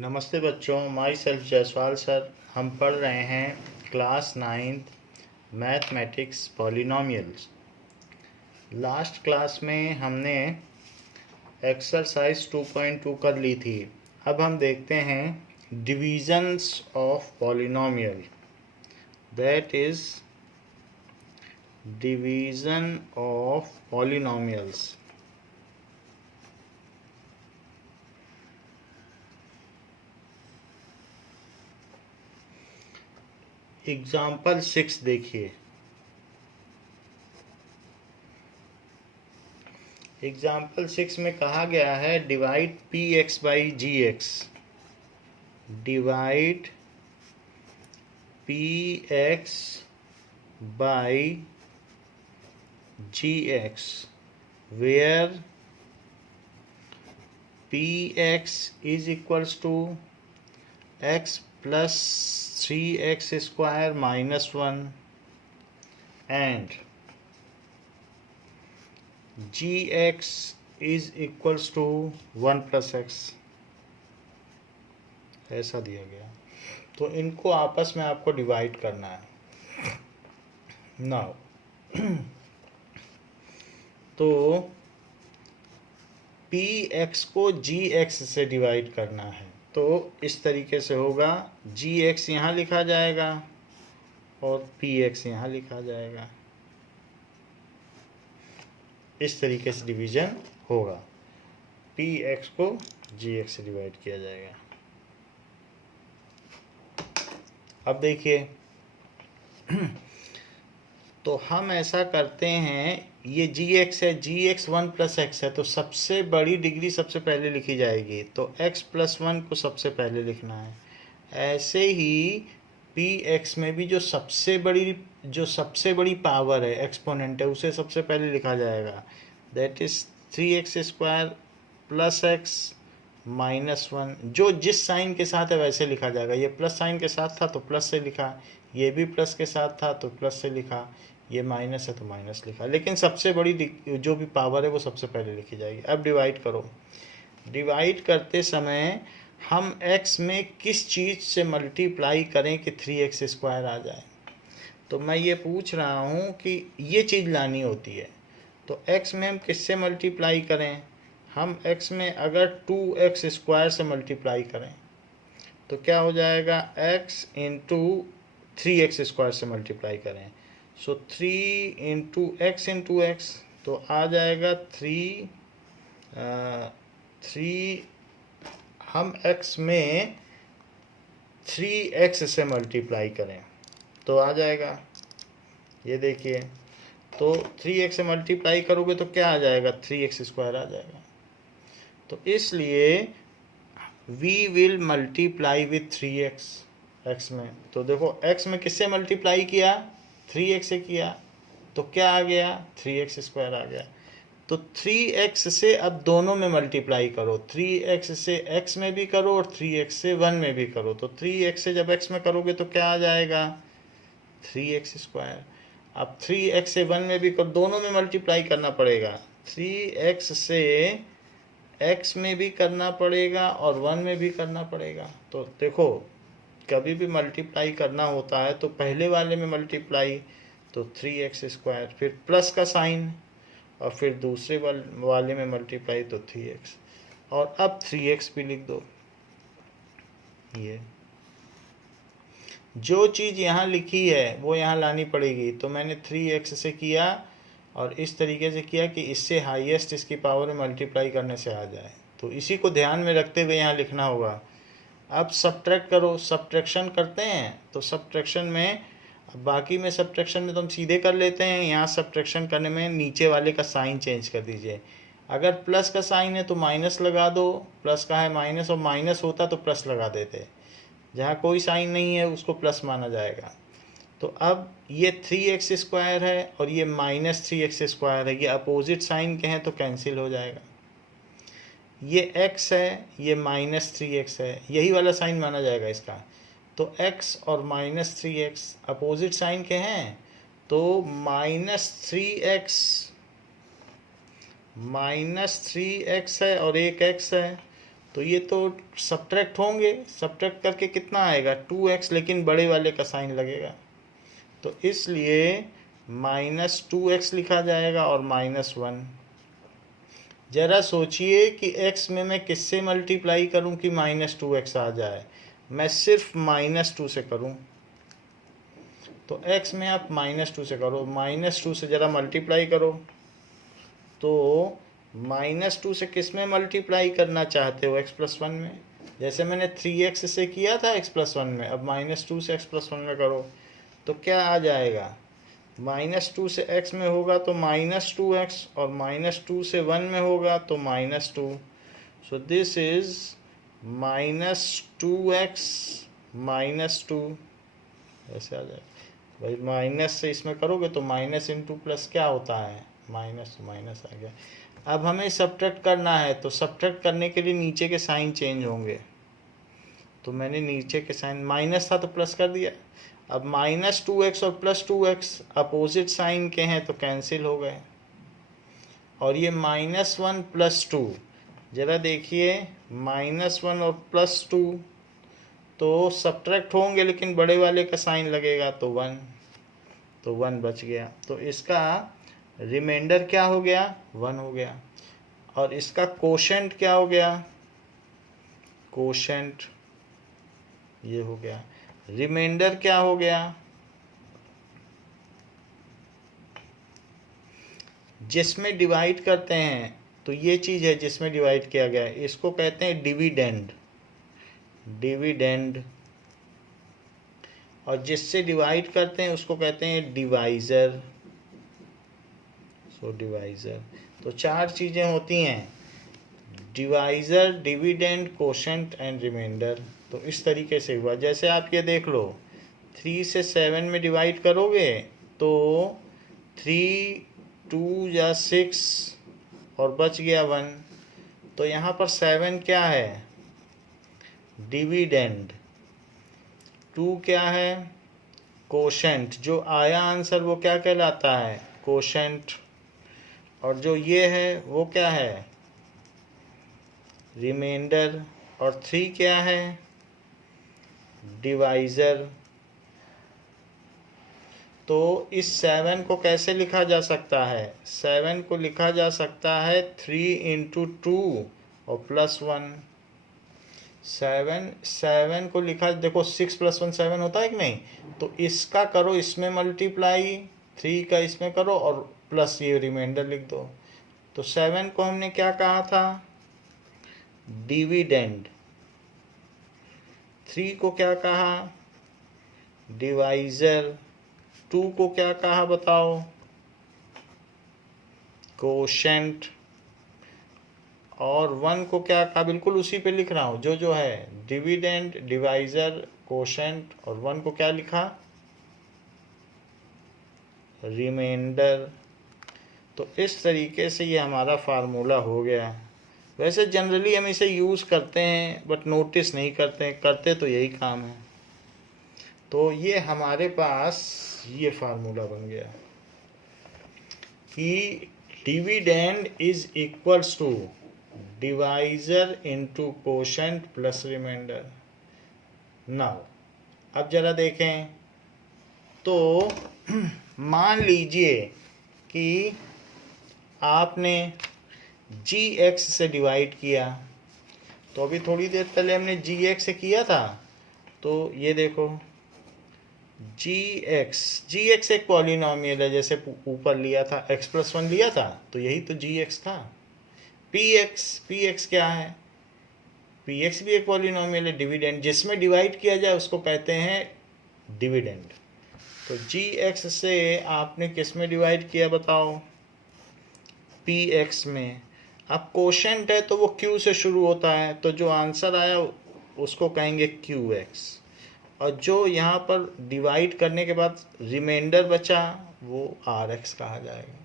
नमस्ते बच्चों, my self Jaiswal sir. हम पढ़ रहे हैं class 9th mathematics polynomials. Last class में हमने एक्सरसाइज 2.2 कर ली थी। अब हम देखते हैं divisions of polynomial, that is division of polynomials. Example 6 देखिए। एग्जाम्पल 6 में कहा गया है divide P X by G X. Divide P X by G X where P X is equals to X plus 3x square minus 1 and gx is equals to 1 plus x। ऐसा दिया गया, तो इनको आपस में आपको डिवाइड करना है। नाउ तो px को gx से डिवाइड करना है, तो इस तरीके से होगा। gx यहाँ लिखा जाएगा और px यहाँ लिखा जाएगा। इस तरीके से डिवीजन होगा। px को gx से डिवाइड किया जाएगा। अब देखिए तो हम ऐसा करते हैं, ये gx है, gx 1 प्लस x है, तो सबसे बड़ी डिग्री सबसे पहले लिखी जाएगी, तो x प्लस 1 को सबसे पहले लिखना है। ऐसे ही px में भी जो सबसे बड़ी पावर है, एक्सपोनेंट है, उसे सबसे पहले लिखा जाएगा। That is 3x square plus x minus 1। जो जिस साइन के साथ है वैसे लिखा जाएगा। ये प्लस साइन के साथ था तो प्लस से लिखा, ये भी प्लस के साथ था तो प्लस से लिखा, ये माइनस है तो माइनस लिखा, लेकिन सबसे बड़ी जो भी पावर है वो सबसे पहले लिखी जाएगी। अब डिवाइड करो। डिवाइड करते समय हम x में किस चीज़ से मल्टीप्लाई करें कि 3x स्क्वायर आ जाए। तो मैं ये पूछ रहा हूँ कि ये चीज़ लानी होती है, तो x में हम किससे मल्टीप्लाई करें। हम x में अगर 2x स्क्वायर से मल्टीप्लाई करें तो क्या हो जाएगा, x इंटू 3x स्क्वायर से मल्टीप्लाई करें, सो 3 इंटू एक्स, तो आ जाएगा 3 हम x में 3x से मल्टीप्लाई करें तो आ जाएगा, ये देखिए। तो 3x से मल्टीप्लाई करोगे तो क्या आ जाएगा, 3x स्क्वायर आ जाएगा। तो इसलिए we will multiply with 3x x में। तो देखो x में किससे मल्टीप्लाई किया, 3x से किया, तो क्या आ गया, 3x स्क्वायर आ गया। तो 3x से अब दोनों में मल्टीप्लाई करो, 3x से x में भी करो और 3x से 1 में भी करो। तो 3x से जब x में करोगे तो क्या आ जाएगा, 3x स्क्वायर। अब 3x से 1 में भी करो, दोनों में मल्टीप्लाई करना पड़ेगा। 3x से x में भी करना पड़ेगा और 1 में भी करना पड़ेगा। तो देखो कभी भी मल्टीप्लाई करना होता है तो पहले वाले में मल्टीप्लाई, तो 3x स्क्वायर, फिर प्लस का साइन, और फिर दूसरे वाले में मल्टीप्लाई तो 3x, और अब 3x भी लिख दो। ये जो चीज़ यहाँ लिखी है वो यहाँ लानी पड़ेगी। तो मैंने 3x से किया और इस तरीके से किया कि इससे हाईएस्ट इसकी पावर में मल्टीप्लाई करने से आ जाए, तो इसी को ध्यान में रखते हुए यहाँ लिखना होगा। अब सब्ट्रैक्ट करो, सब्ट्रैक्शन करते हैं तो सब्ट्रैक्शन में, बाकी में सब्ट्रैक्शन में तो हम सीधे कर लेते हैं, यहाँ सब्ट्रैक्शन करने में नीचे वाले का साइन चेंज कर दीजिए। अगर प्लस का साइन है तो माइनस लगा दो, प्लस का है माइनस, और माइनस होता तो प्लस लगा देते। जहाँ कोई साइन नहीं है उसको प्लस माना जाएगा। तो अब ये 3x स्क्वायर है और ये माइनस 3x स्क्वायर है, ये अपोजिट साइन के हैं तो कैंसिल हो जाएगा। ये x है, ये माइनस 3x है, यही वाला साइन माना जाएगा इसका। तो x और माइनस 3x अपोजिट साइन के हैं, तो माइनस 3x है और एक x है, तो ये तो सब्ट्रैक्ट होंगे, सब्ट्रैक्ट करके कितना आएगा 2x, लेकिन बड़े वाले का साइन लगेगा, तो इसलिए -2x लिखा जाएगा और -1। ज़रा सोचिए कि x में मैं किससे मल्टीप्लाई करूं कि -2x आ जाए। मैं सिर्फ -2 से करूं, तो x में आप -2 से करो, -2 से ज़रा मल्टीप्लाई करो। तो -2 से किस में मल्टीप्लाई करना चाहते हो, x+1 में। जैसे मैंने 3x से किया था x+1 में, अब -2 से x+1 में करो तो क्या आ जाएगा। -2 से x में होगा तो -2x, और -2 से 1 में होगा तो -2। सो दिस इज -2x -2, ऐसे आ जाएगा भाई। माइनस से इसमें करोगे तो माइनस इंटू प्लस क्या होता है, माइनस, माइनस आ गया। अब हमें सब्ट्रैक्ट करना है, तो सब्ट्रैक्ट करने के लिए नीचे के साइन चेंज होंगे, तो मैंने नीचे के साइन, माइनस था तो प्लस कर दिया। अब -2x और +2x अपोजिट साइन के हैं तो कैंसिल हो गए, और ये -1 +2, ज़रा देखिए -1 और +2 तो सब्ट्रैक्ट होंगे, लेकिन बड़े वाले का साइन लगेगा तो 1, तो 1 बच गया। तो इसका रिमाइंडर क्या हो गया, 1 हो गया। और इसका कोशेंट क्या हो गया, कोशेंट ये हो गया। रिमाइंडर क्या हो गया, जिसमें डिवाइड करते हैं, तो ये चीज़ है जिसमें डिवाइड किया गया है, इसको कहते हैं डिविडेंड, डिविडेंड। और जिससे डिवाइड करते हैं उसको कहते हैं डिवाइज़र, सो डिवाइज़र। तो 4 चीज़ें होती हैं, divisor, dividend, quotient and remainder. तो इस तरीके से हुआ। जैसे आप ये देख लो, 3 से 7 में डिवाइड करोगे तो 3 2 या 6 और बच गया 1, तो यहाँ पर 7 क्या है, डिविडेंड, 2 क्या है, कोशेंट, जो आया आंसर वो क्या कहलाता है, कोशेंट, और जो ये है वो क्या है, रिमाइंडर, और 3 क्या है, डिवाइज़र। तो इस 7 को कैसे लिखा जा सकता है, 7 को लिखा जा सकता है 3 × 2 और +1। 7 को लिखा, देखो 6 + 1 7 होता है कि नहीं, तो इसका करो इसमें मल्टीप्लाई, 3 का इसमें करो और प्लस ये रिमाइंडर लिख दो। तो 7 को हमने क्या कहा था, डिविडेंड, 3 को क्या कहा, डिवाइज़र, 2 को क्या कहा बताओ, कोशेंट, और 1 को क्या कहा, बिल्कुल उसी पे लिख रहा हूँ जो है, डिविडेंड, डिवाइज़र, कोशेंट, और 1 को क्या लिखा, रिमाइंडर। तो इस तरीके से ये हमारा फार्मूला हो गया। वैसे जनरली हम इसे यूज़ करते हैं बट नोटिस नहीं करते हैं, करते तो यही काम है। तो ये हमारे पास ये फार्मूला बन गया कि dividend is equals to divisor into quotient plus remainder. Now अब जरा देखें, तो मान लीजिए कि आपने gx से डिवाइड किया, तो अभी थोड़ी देर पहले हमने gx से किया था, तो ये देखो gx एक पॉलिनॉमियल है, जैसे ऊपर लिया था x+1 लिया था, तो यही तो gx था। px क्या है, px भी एक पॉलिनॉमियल है, डिविडेंड, जिसमें डिवाइड किया जाए उसको कहते हैं डिविडेंड। तो gx से आपने किस में डिवाइड किया बताओ, px में। अब कोशेंट है तो वो q से शुरू होता है, तो जो आंसर आया उसको कहेंगे qx, और जो यहाँ पर डिवाइड करने के बाद रिमाइंडर बचा वो rx कहा जाएगा।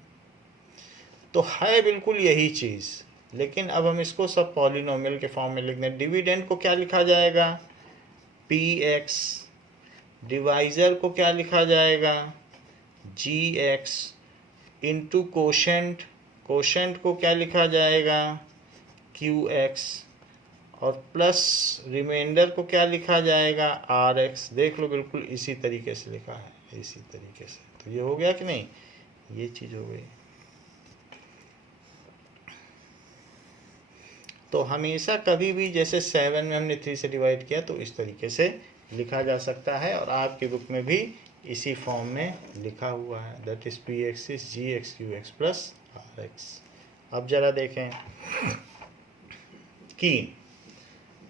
तो है बिल्कुल यही चीज़, लेकिन अब हम इसको सब पॉलिनोमियल के फॉर्म में लिख दें। डिविडेंड को क्या लिखा जाएगा, px, डिवाइज़र को क्या लिखा जाएगा, gx, इंटू कोशेंट, कोशेंट को क्या लिखा जाएगा, qx, और प्लस रिमाइंडर को क्या लिखा जाएगा, आर एक्स। देख लो बिल्कुल इसी तरीके से लिखा है, इसी तरीके से। तो ये हो गया कि नहीं, ये चीज़ हो गई। तो हमेशा कभी भी जैसे 7 में हमने 3 से डिवाइड किया तो इस तरीके से लिखा जा सकता है, और आपकी बुक में भी इसी फॉर्म में लिखा हुआ है, that is P X is G X Q X plus R X. अब जरा देखें कि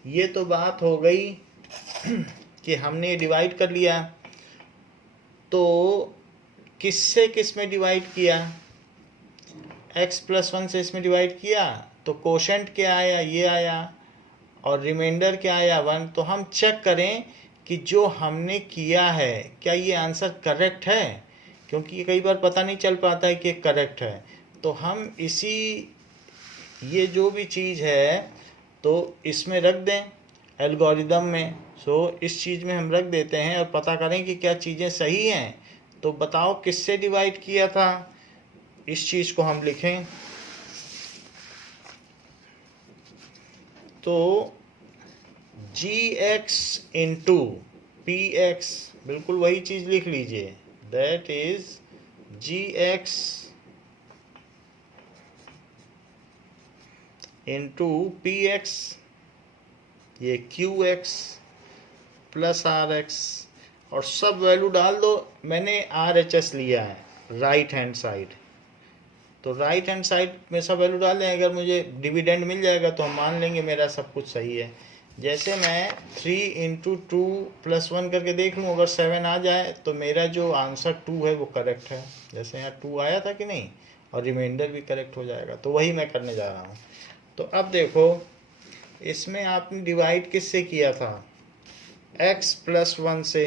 ये तो बात हो गई कि हमने डिवाइड कर लिया, तो किससे किस में डिवाइड किया, x प्लस 1 से इसमें डिवाइड किया, तो कोशेंट क्या आया, ये आया, और रिमाइंडर क्या आया, 1। तो हम चेक करें कि जो हमने किया है क्या ये आंसर करेक्ट है, क्योंकि कई बार पता नहीं चल पाता है कि करेक्ट है। तो हम इसी ये जो भी चीज़ है तो इसमें रख दें एल्गोरिदम में। सो इस चीज़ में हम रख देते हैं और पता करें कि क्या चीज़ें सही हैं। तो बताओ किससे डिवाइड किया था, इस चीज़ को हम लिखें तो gx इंटू पी एक्स, बिल्कुल वही चीज़ लिख लीजिए, that is gx into P X, ये Q X plus R X, और सब वैल्यू डाल दो। मैंने आर एच एस लिया है राइट हैंड साइड, तो राइट हैंड साइड में सब वैल्यू डाल दें। अगर मुझे डिविडेंड मिल जाएगा तो हम मान लेंगे मेरा सब कुछ सही है। जैसे मैं 3 इंटू 2 प्लस 1 करके देख लूँ, अगर 7 आ जाए तो मेरा जो आंसर 2 है वो करेक्ट है। जैसे यहाँ 2 आया था कि नहीं, और रिमाइंडर भी करेक्ट हो जाएगा। तो वही मैं करने जा रहा हूँ। तो अब देखो इसमें आपने डिवाइड किससे किया था, x प्लस 1 से,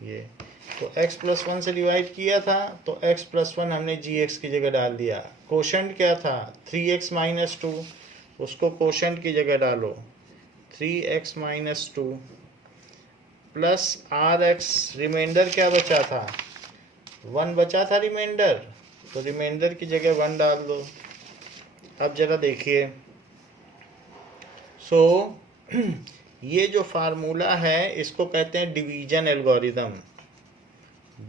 ये तो x प्लस 1 से डिवाइड किया था, तो x प्लस 1 हमने gx की जगह डाल दिया। कोशेंट क्या था 3x माइनस 2, उसको कोशेंट की जगह डालो 3x minus 2 plus rx, reminder क्या बचा था 1 बचा था रिमाइंडर, तो रिमाइंडर की जगह 1 डाल दो। अब जरा देखिए, सो ये जो फार्मूला है इसको कहते हैं डिवीजन एल्गोरिदम।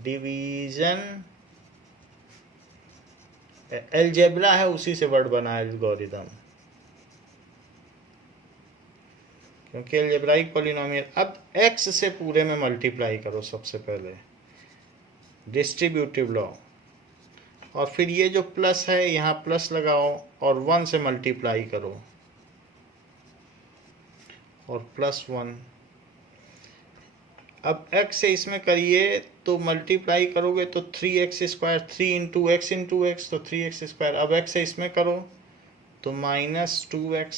डिवीजन अलजेब्रा है, उसी से वर्ड बना है एल्गोरिदम, क्योंकि अलजेब्राइक पॉलिनोमियल। अब x से पूरे में मल्टीप्लाई करो सबसे पहले, डिस्ट्रीब्यूटिव लॉ, और फिर ये जो प्लस है यहाँ प्लस लगाओ और 1 से मल्टीप्लाई करो और प्लस 1। अब x से इसमें करिए तो मल्टीप्लाई करोगे तो 3x स्क्वायर, 3 इंटू एक्स तो 3x स्क्वायर। अब x से इसमें करो तो माइनस 2x,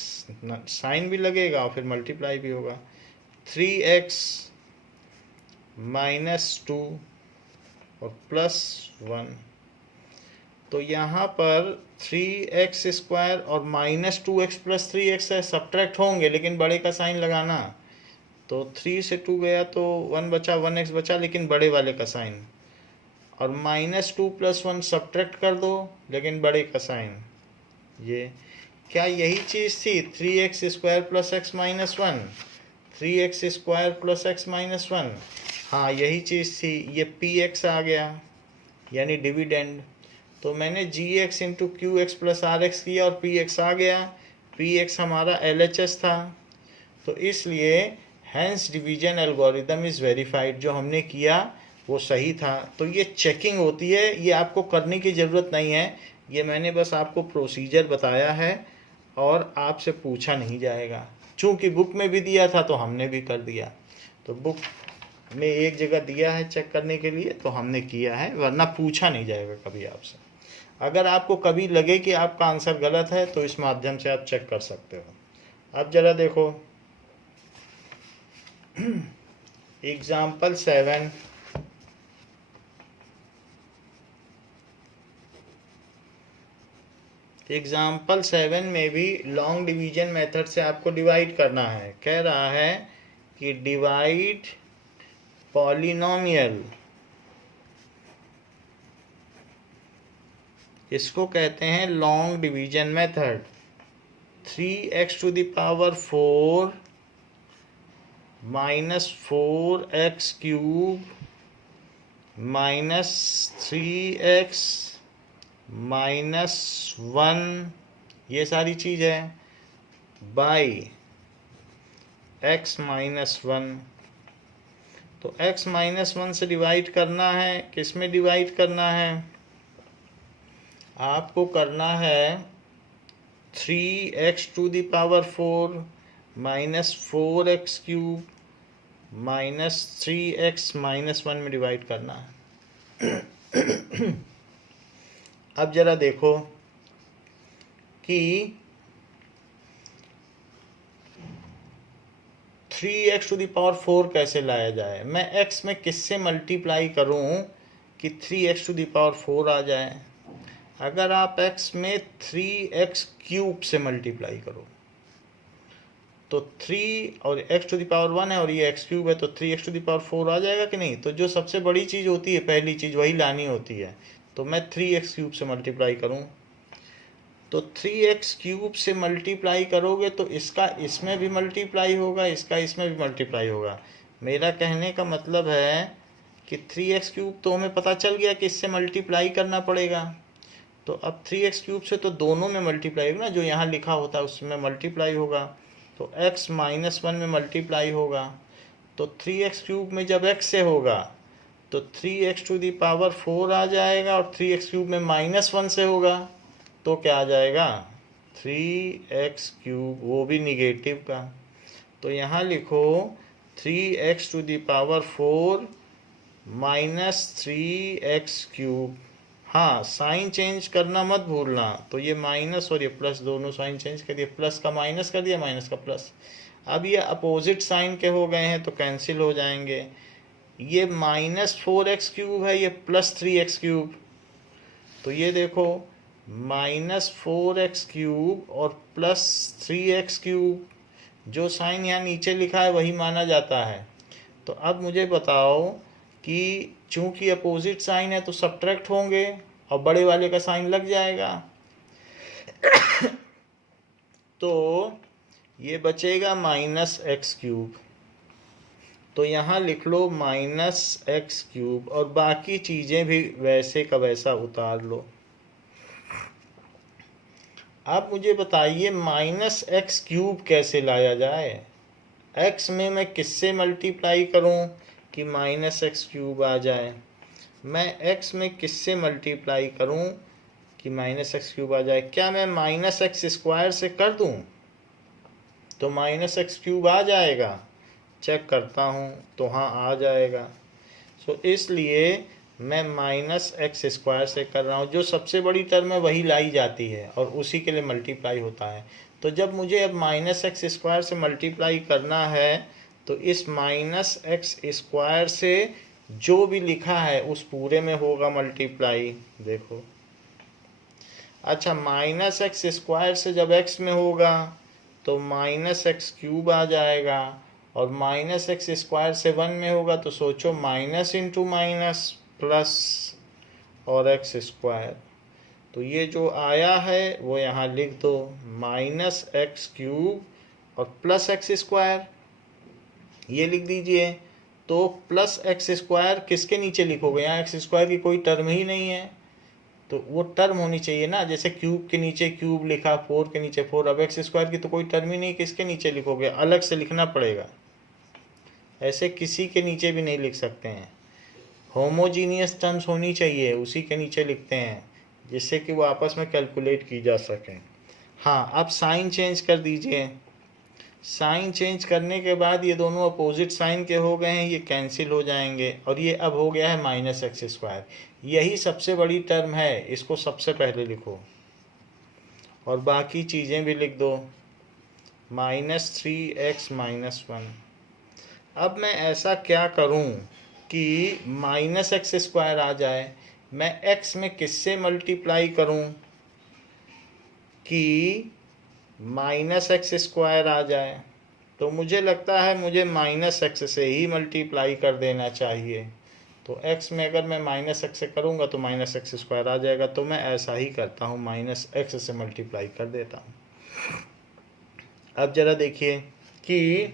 साइन भी लगेगा और फिर मल्टीप्लाई भी होगा, 3x माइनस 2 और प्लस 1। तो यहाँ पर 3x स्क्वायर और माइनस 2x प्लस 3x है, सब्ट्रैक्ट होंगे लेकिन बड़े का साइन लगाना। तो 3 से 2 गया तो 1 बचा, 1x बचा लेकिन बड़े वाले का साइन, और माइनस 2 प्लस 1 सब्ट्रैक्ट कर दो लेकिन बड़े का साइन। ये क्या यही चीज़ थी 3x square plus x minus 1, 3x square plus x minus 1, हाँ यही चीज़ थी। ये px आ गया यानी डिविडेंड। तो मैंने gx into Q X plus R X किया और px आ गया। px हमारा LHS था, तो इसलिए hence division algorithm is verified, जो हमने किया वो सही था। तो ये चेकिंग होती है, ये आपको करने की ज़रूरत नहीं है, ये मैंने बस आपको प्रोसीजर बताया है और आपसे पूछा नहीं जाएगा। चूँकि बुक में भी दिया था तो हमने भी कर दिया, तो बुक में एक जगह दिया है चेक करने के लिए तो हमने किया है, वरना पूछा नहीं जाएगा कभी आपसे। अगर आपको कभी लगे कि आपका आंसर गलत है तो इस माध्यम से आप चेक कर सकते हो। अब जरा देखो एग्जाम्पल 7, एग्जाम्पल 7 में भी लॉन्ग डिवीजन मेथड से आपको डिवाइड करना है। कह रहा है कि डिवाइड पॉलिनोमियल, इसको कहते हैं long division method. 3x⁴ minus 4x³ minus 3x minus 1, ये सारी चीज़ है, बाई x माइनस 1। तो x माइनस 1 से डिवाइड करना है, किस में डिवाइड करना है? आपको करना है 3x⁴ minus 4x³ minus 3x minus 1 में डिवाइड करना है। अब जरा देखो कि 3x⁴ कैसे लाया जाए। मैं x में किससे मल्टीप्लाई करूं कि 3x⁴ आ जाए? अगर आप x में 3x³ से मल्टीप्लाई करो तो 3 और x⁴ है और ये x³ है, तो 3x⁴ आ जाएगा कि नहीं? तो जो सबसे बड़ी चीज़ होती है, पहली चीज़, वही लानी होती है। तो मैं 3x³ से मल्टीप्लाई करूं तो 3x³ से मल्टीप्लाई करोगे तो इसका इसमें भी मल्टीप्लाई होगा, इसका इसमें भी मल्टीप्लाई होगा। मेरा कहने का मतलब है कि 3x³ तो हमें पता चल गया कि इससे मल्टीप्लाई करना पड़ेगा। तो अब 3x³ से तो दोनों में मल्टीप्लाई होगा ना, जो यहाँ लिखा होता है उसमें मल्टीप्लाई होगा। तो x माइनस 1 में मल्टीप्लाई होगा। तो 3x³ में जब x से होगा तो 3x⁴ आ जाएगा, और 3x³ में माइनस 1 से होगा तो क्या आ जाएगा? 3x³, वो भी निगेटिव का। तो यहाँ लिखो 3x⁴ माइनस 3x³। हाँ, साइन चेंज करना मत भूलना। तो ये माइनस और ये प्लस, दोनों साइन चेंज कर दिए, प्लस का माइनस कर दिया, माइनस का प्लस। अब ये अपोजिट साइन के हो गए हैं तो कैंसिल हो जाएंगे। ये माइनस 4x³ है, ये प्लस 3x³। तो ये देखो माइनस 4x³ और प्लस 3x³, जो साइन यहाँ नीचे लिखा है वही माना जाता है। तो अब मुझे बताओ कि चूंकि अपोजिट साइन है तो सब्ट्रैक्ट होंगे और बड़े वाले का साइन लग जाएगा। तो ये बचेगा माइनस x³। तो यहाँ लिख लो माइनस x³ और बाकी चीज़ें भी वैसे का वैसा उतार लो। अब मुझे बताइए माइनस x³ कैसे लाया जाए? x में मैं किससे मल्टीप्लाई करूं कि माइनस x³ आ जाए? मैं x में किससे मल्टीप्लाई करूं कि माइनस x³ आ जाए? क्या मैं माइनस x² से कर दूं तो माइनस x³ आ जाएगा? चेक करता हूं तो हाँ, आ जाएगा। सो इसलिए मैं माइनस x² से कर रहा हूँ। जो सबसे बड़ी टर्म है वही लाई जाती है और उसी के लिए मल्टीप्लाई होता है। तो जब मुझे अब माइनस x² से मल्टीप्लाई करना है तो इस माइनस x² से जो भी लिखा है उस पूरे में होगा मल्टीप्लाई। देखो, अच्छा, माइनस x² से जब x में होगा तो माइनस x³ आ जाएगा, और माइनस x² से 1 में होगा तो सोचो माइनस इंटू माइनस प्लस और x²। तो ये जो आया है वो यहाँ लिख दो, माइनस x³ और प्लस x², ये लिख दीजिए। तो प्लस x² किसके नीचे लिखोगे? यहाँ x² की कोई टर्म ही नहीं है, तो वो टर्म होनी चाहिए ना। जैसे क्यूब के नीचे क्यूब लिखा, 4 के नीचे 4। अब x² की तो कोई टर्म ही नहीं, किसके नीचे लिखोगे? अलग से लिखना पड़ेगा। ऐसे किसी के नीचे भी नहीं लिख सकते हैं। होमोजीनियस टर्म्स होनी चाहिए, उसी के नीचे लिखते हैं, जिससे कि वो आपस में कैलकुलेट की जा सकें। हाँ, अब साइन चेंज कर दीजिए। साइन चेंज करने के बाद ये दोनों अपोजिट साइन के हो गए हैं, ये कैंसिल हो जाएंगे, और ये अब हो गया है माइनस x²। यही सबसे बड़ी टर्म है, इसको सबसे पहले लिखो और बाकी चीज़ें भी लिख दो, माइनस 3x माइनस 1। अब मैं ऐसा क्या करूं कि माइनस x² आ जाए? मैं x में किससे मल्टीप्लाई करूं कि माइनस x² आ जाए? तो मुझे लगता है मुझे माइनस x से ही मल्टीप्लाई कर देना चाहिए। तो x में अगर मैं माइनस x से करूँगा तो माइनस x² आ जाएगा। तो मैं ऐसा ही करता हूँ, माइनस x से मल्टीप्लाई कर देता हूँ। अब जरा देखिए कि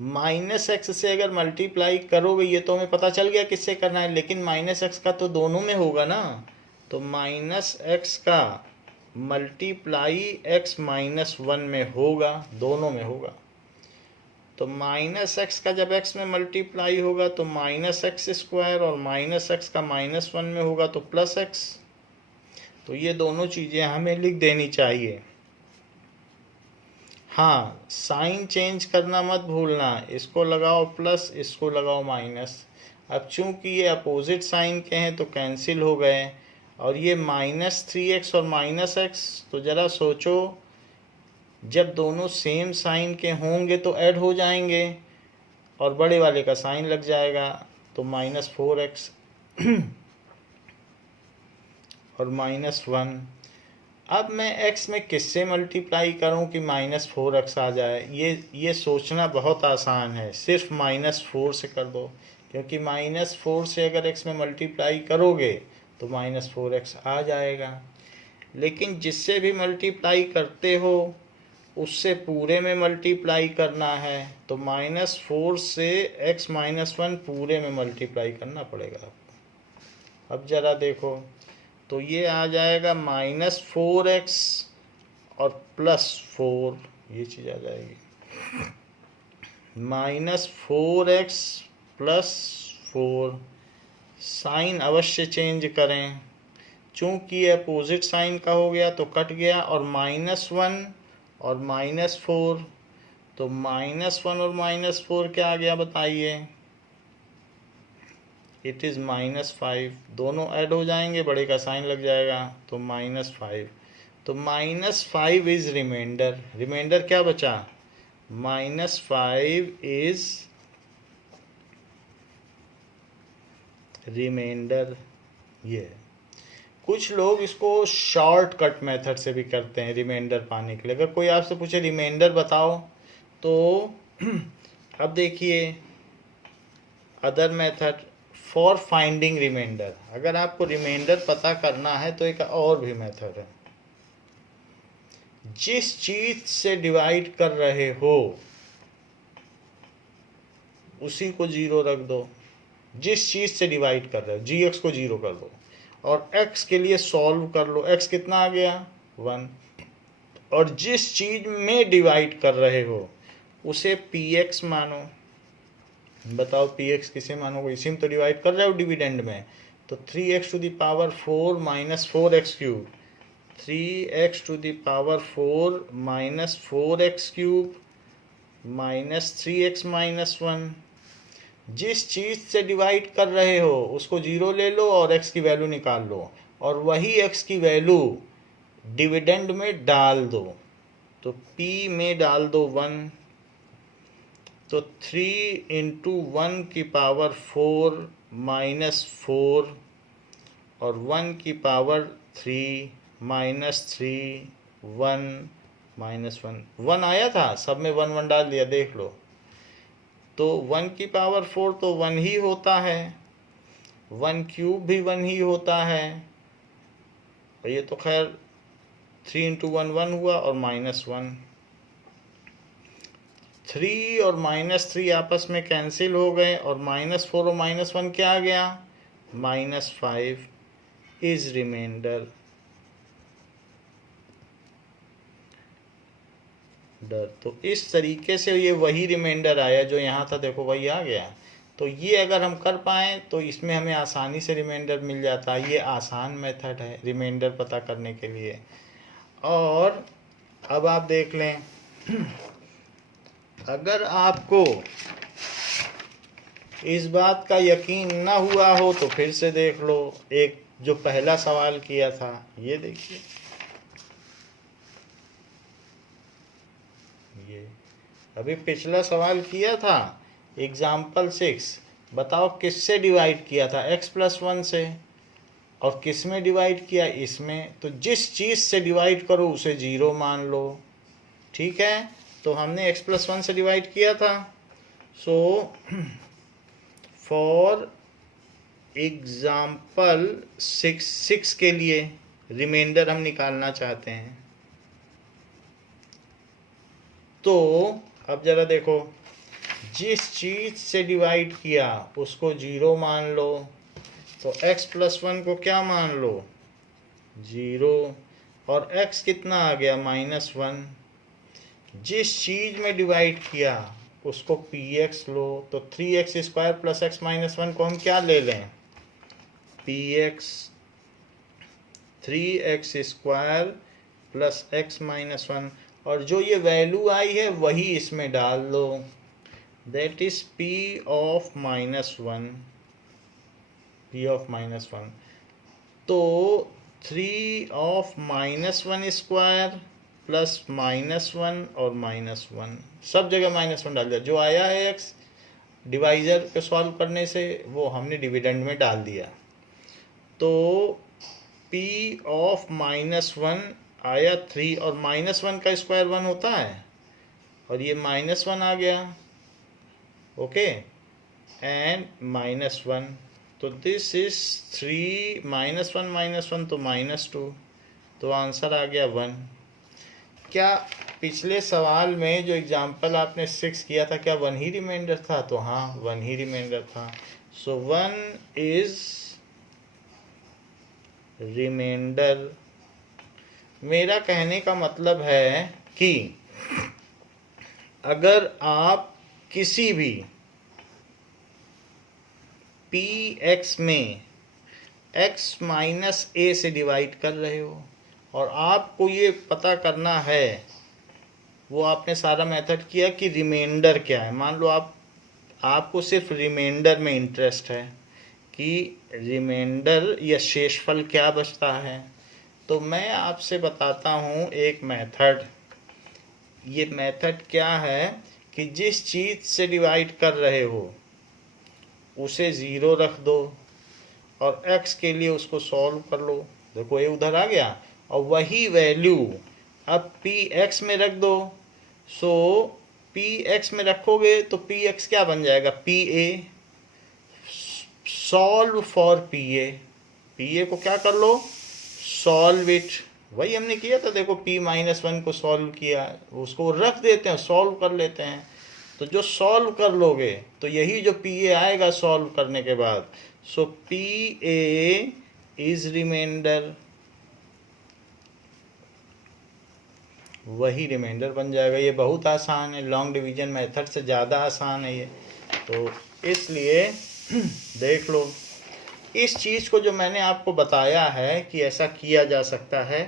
माइनस एक्स से अगर मल्टीप्लाई करोगे, ये तो हमें पता चल गया किससे करना है, लेकिन माइनस एक्स का तो दोनों में होगा ना। तो माइनस एक्स का मल्टीप्लाई एक्स माइनस वन में होगा, दोनों में होगा। तो माइनस एक्स का जब एक्स में मल्टीप्लाई होगा तो माइनस एक्स स्क्वायर, और माइनस एक्स का माइनस वन में होगा तो प्लस एक्स। तो ये दोनों चीज़ें हमें लिख देनी चाहिए। हाँ, साइन चेंज करना मत भूलना, इसको लगाओ प्लस, इसको लगाओ माइनस। अब चूंकि ये अपोजिट साइन के हैं तो कैंसिल हो गए, और ये -3x और -x, तो ज़रा सोचो जब दोनों सेम साइन के होंगे तो ऐड हो जाएंगे और बड़े वाले का साइन लग जाएगा, तो -4x और -1। अब मैं x में किससे मल्टीप्लाई करूं कि -4x आ जाए? ये सोचना बहुत आसान है, सिर्फ -4 से कर दो, क्योंकि -4 से अगर x में मल्टीप्लाई करोगे तो -4x आ जाएगा। लेकिन जिससे भी मल्टीप्लाई करते हो उससे पूरे में मल्टीप्लाई करना है, तो -4 से x - 1 पूरे में मल्टीप्लाई करना पड़ेगा आपको। अब ज़रा देखो, तो ये आ जाएगा -4x और +4, ये चीज़ आ जाएगी -4x +4। साइन अवश्य चेंज करें, चूँकि ये अपोजिट साइन का हो गया तो कट गया, और -1 और -4, तो -1 और -4 क्या आ गया बताइए? It is -5। दोनों ऐड हो जाएंगे, बड़े का साइन लग जाएगा, तो -5। तो -5 इज रिमाइंडर। रिमाइंडर क्या बचा? -5 इज रिमाइंडर। ये कुछ लोग इसको शॉर्टकट मेथड से भी करते हैं रिमाइंडर पाने के लिए। अगर कोई आपसे पूछे रिमाइंडर बताओ, तो अब देखिए other method for finding remainder. अगर आपको रिमाइंडर पता करना है तो एक और भी मेथड है। जिस चीज से डिवाइड कर रहे हो उसी को 0 रख दो। जिस चीज से डिवाइड कर रहे हो, gx को 0 कर दो, और x के लिए सॉल्व कर लो। x कितना आ गया? 1। और जिस चीज में डिवाइड कर रहे हो उसे px मानो। बताओ px किसे मानोगे? इसी में तो डिवाइड कर रहे हो डिविडेंड में। तो 3x⁴ - 4x³ 3x⁴ - 4x³ -3x - 1। जिस चीज से डिवाइड कर रहे हो उसको 0 ले लो और x की वैल्यू निकाल लो, और वही x की वैल्यू डिविडेंड में डाल दो। तो p में डाल दो 1, तो 3 × 1 की पावर 4 -4 और 1 की पावर 3 -3 1 -1। 1 आया था, सब में 1 1 डाल दिया, देख लो। तो 1 की पावर 4 तो 1 ही होता है, 1³ भी 1 ही होता है। ये तो खैर 3 × 1 1 हुआ, और -1। 3 और -3 आपस में कैंसिल हो गए, और -4 और -1 क्या आ गया? -5 इज रिमाइंडर। तो इस तरीके से ये वही रिमाइंडर आया जो यहाँ था, देखो वही आ गया। तो ये अगर हम कर पाएँ तो इसमें हमें आसानी से रिमाइंडर मिल जाता है। ये आसान मेथड है रिमाइंडर पता करने के लिए। और अब आप देख लें, अगर आपको इस बात का यकीन न हुआ हो तो फिर से देख लो, एक जो पहला सवाल किया था, ये देखिए, ये अभी पिछला सवाल किया था एग्जाम्पल 6। बताओ किससे डिवाइड किया था? x+1 से। और किस में डिवाइड किया? इसमें। तो जिस चीज़ से डिवाइड करो उसे 0 मान लो, ठीक है। तो हमने x+1 से डिवाइड किया था। सो फॉर एग्जाम्पल 6 के लिए रिमाइंडर हम निकालना चाहते हैं। तो अब जरा देखो, जिस चीज से डिवाइड किया उसको 0 मान लो, तो x प्लस 1 को क्या मान लो, 0, और x कितना आ गया, -1। जिस चीज में डिवाइड किया उसको px लो, तो 3x² प्लस x माइनस 1 को हम क्या ले लें, px, 3x² plus x minus 1, और जो ये वैल्यू आई है वही इसमें डाल दो, that is p of -1, p of -1। तो 3 ऑफ -1² प्लस -1 और -1, सब जगह -1 डाल दिया, जो आया है x डिवाइजर पे सॉल्व करने से वो हमने डिविडेंड में डाल दिया। तो p ऑफ -1 आया 3, और -1 का स्क्वायर 1 होता है, और ये -1 आ गया, ओके, एंड -1, तो दिस इज 3 -1 तो -2, तो आंसर आ गया 1। क्या पिछले सवाल में जो एग्जाम्पल आपने 6 किया था, क्या 1 ही रिमाइंडर था, तो हाँ 1 ही रिमाइंडर था, सो 1 इज रिमाइंडर। मेरा कहने का मतलब है कि अगर आप किसी भी px में x माइनस a से डिवाइड कर रहे हो और आपको ये पता करना है, वो आपने सारा मेथड किया कि रिमाइंडर क्या है, मान लो आपको सिर्फ रिमाइंडर में इंटरेस्ट है कि रिमाइंडर या शेषफल क्या बचता है, तो मैं आपसे बताता हूँ एक मेथड। ये मेथड क्या है कि जिस चीज़ से डिवाइड कर रहे हो उसे 0 रख दो और x के लिए उसको सॉल्व कर लो, देखो ये उधर आ गया, और वही वैल्यू अब px में रख दो, सो px में रखोगे तो px क्या बन जाएगा, pa, सॉल्व फॉर pa को क्या कर लो, सॉल्व इट, वही हमने किया था, देखो p-1 को सॉल्व किया, उसको रख देते हैं, सॉल्व कर लेते हैं, तो जो सॉल्व कर लोगे तो यही जो pa आएगा सॉल्व करने के बाद, सो pa इज रिमाइंडर, वही रिमाइंडर बन जाएगा। ये बहुत आसान है, लॉन्ग डिवीजन मेथड से ज़्यादा आसान है ये, तो इसलिए देख लो इस चीज़ को जो मैंने आपको बताया है कि ऐसा किया जा सकता है,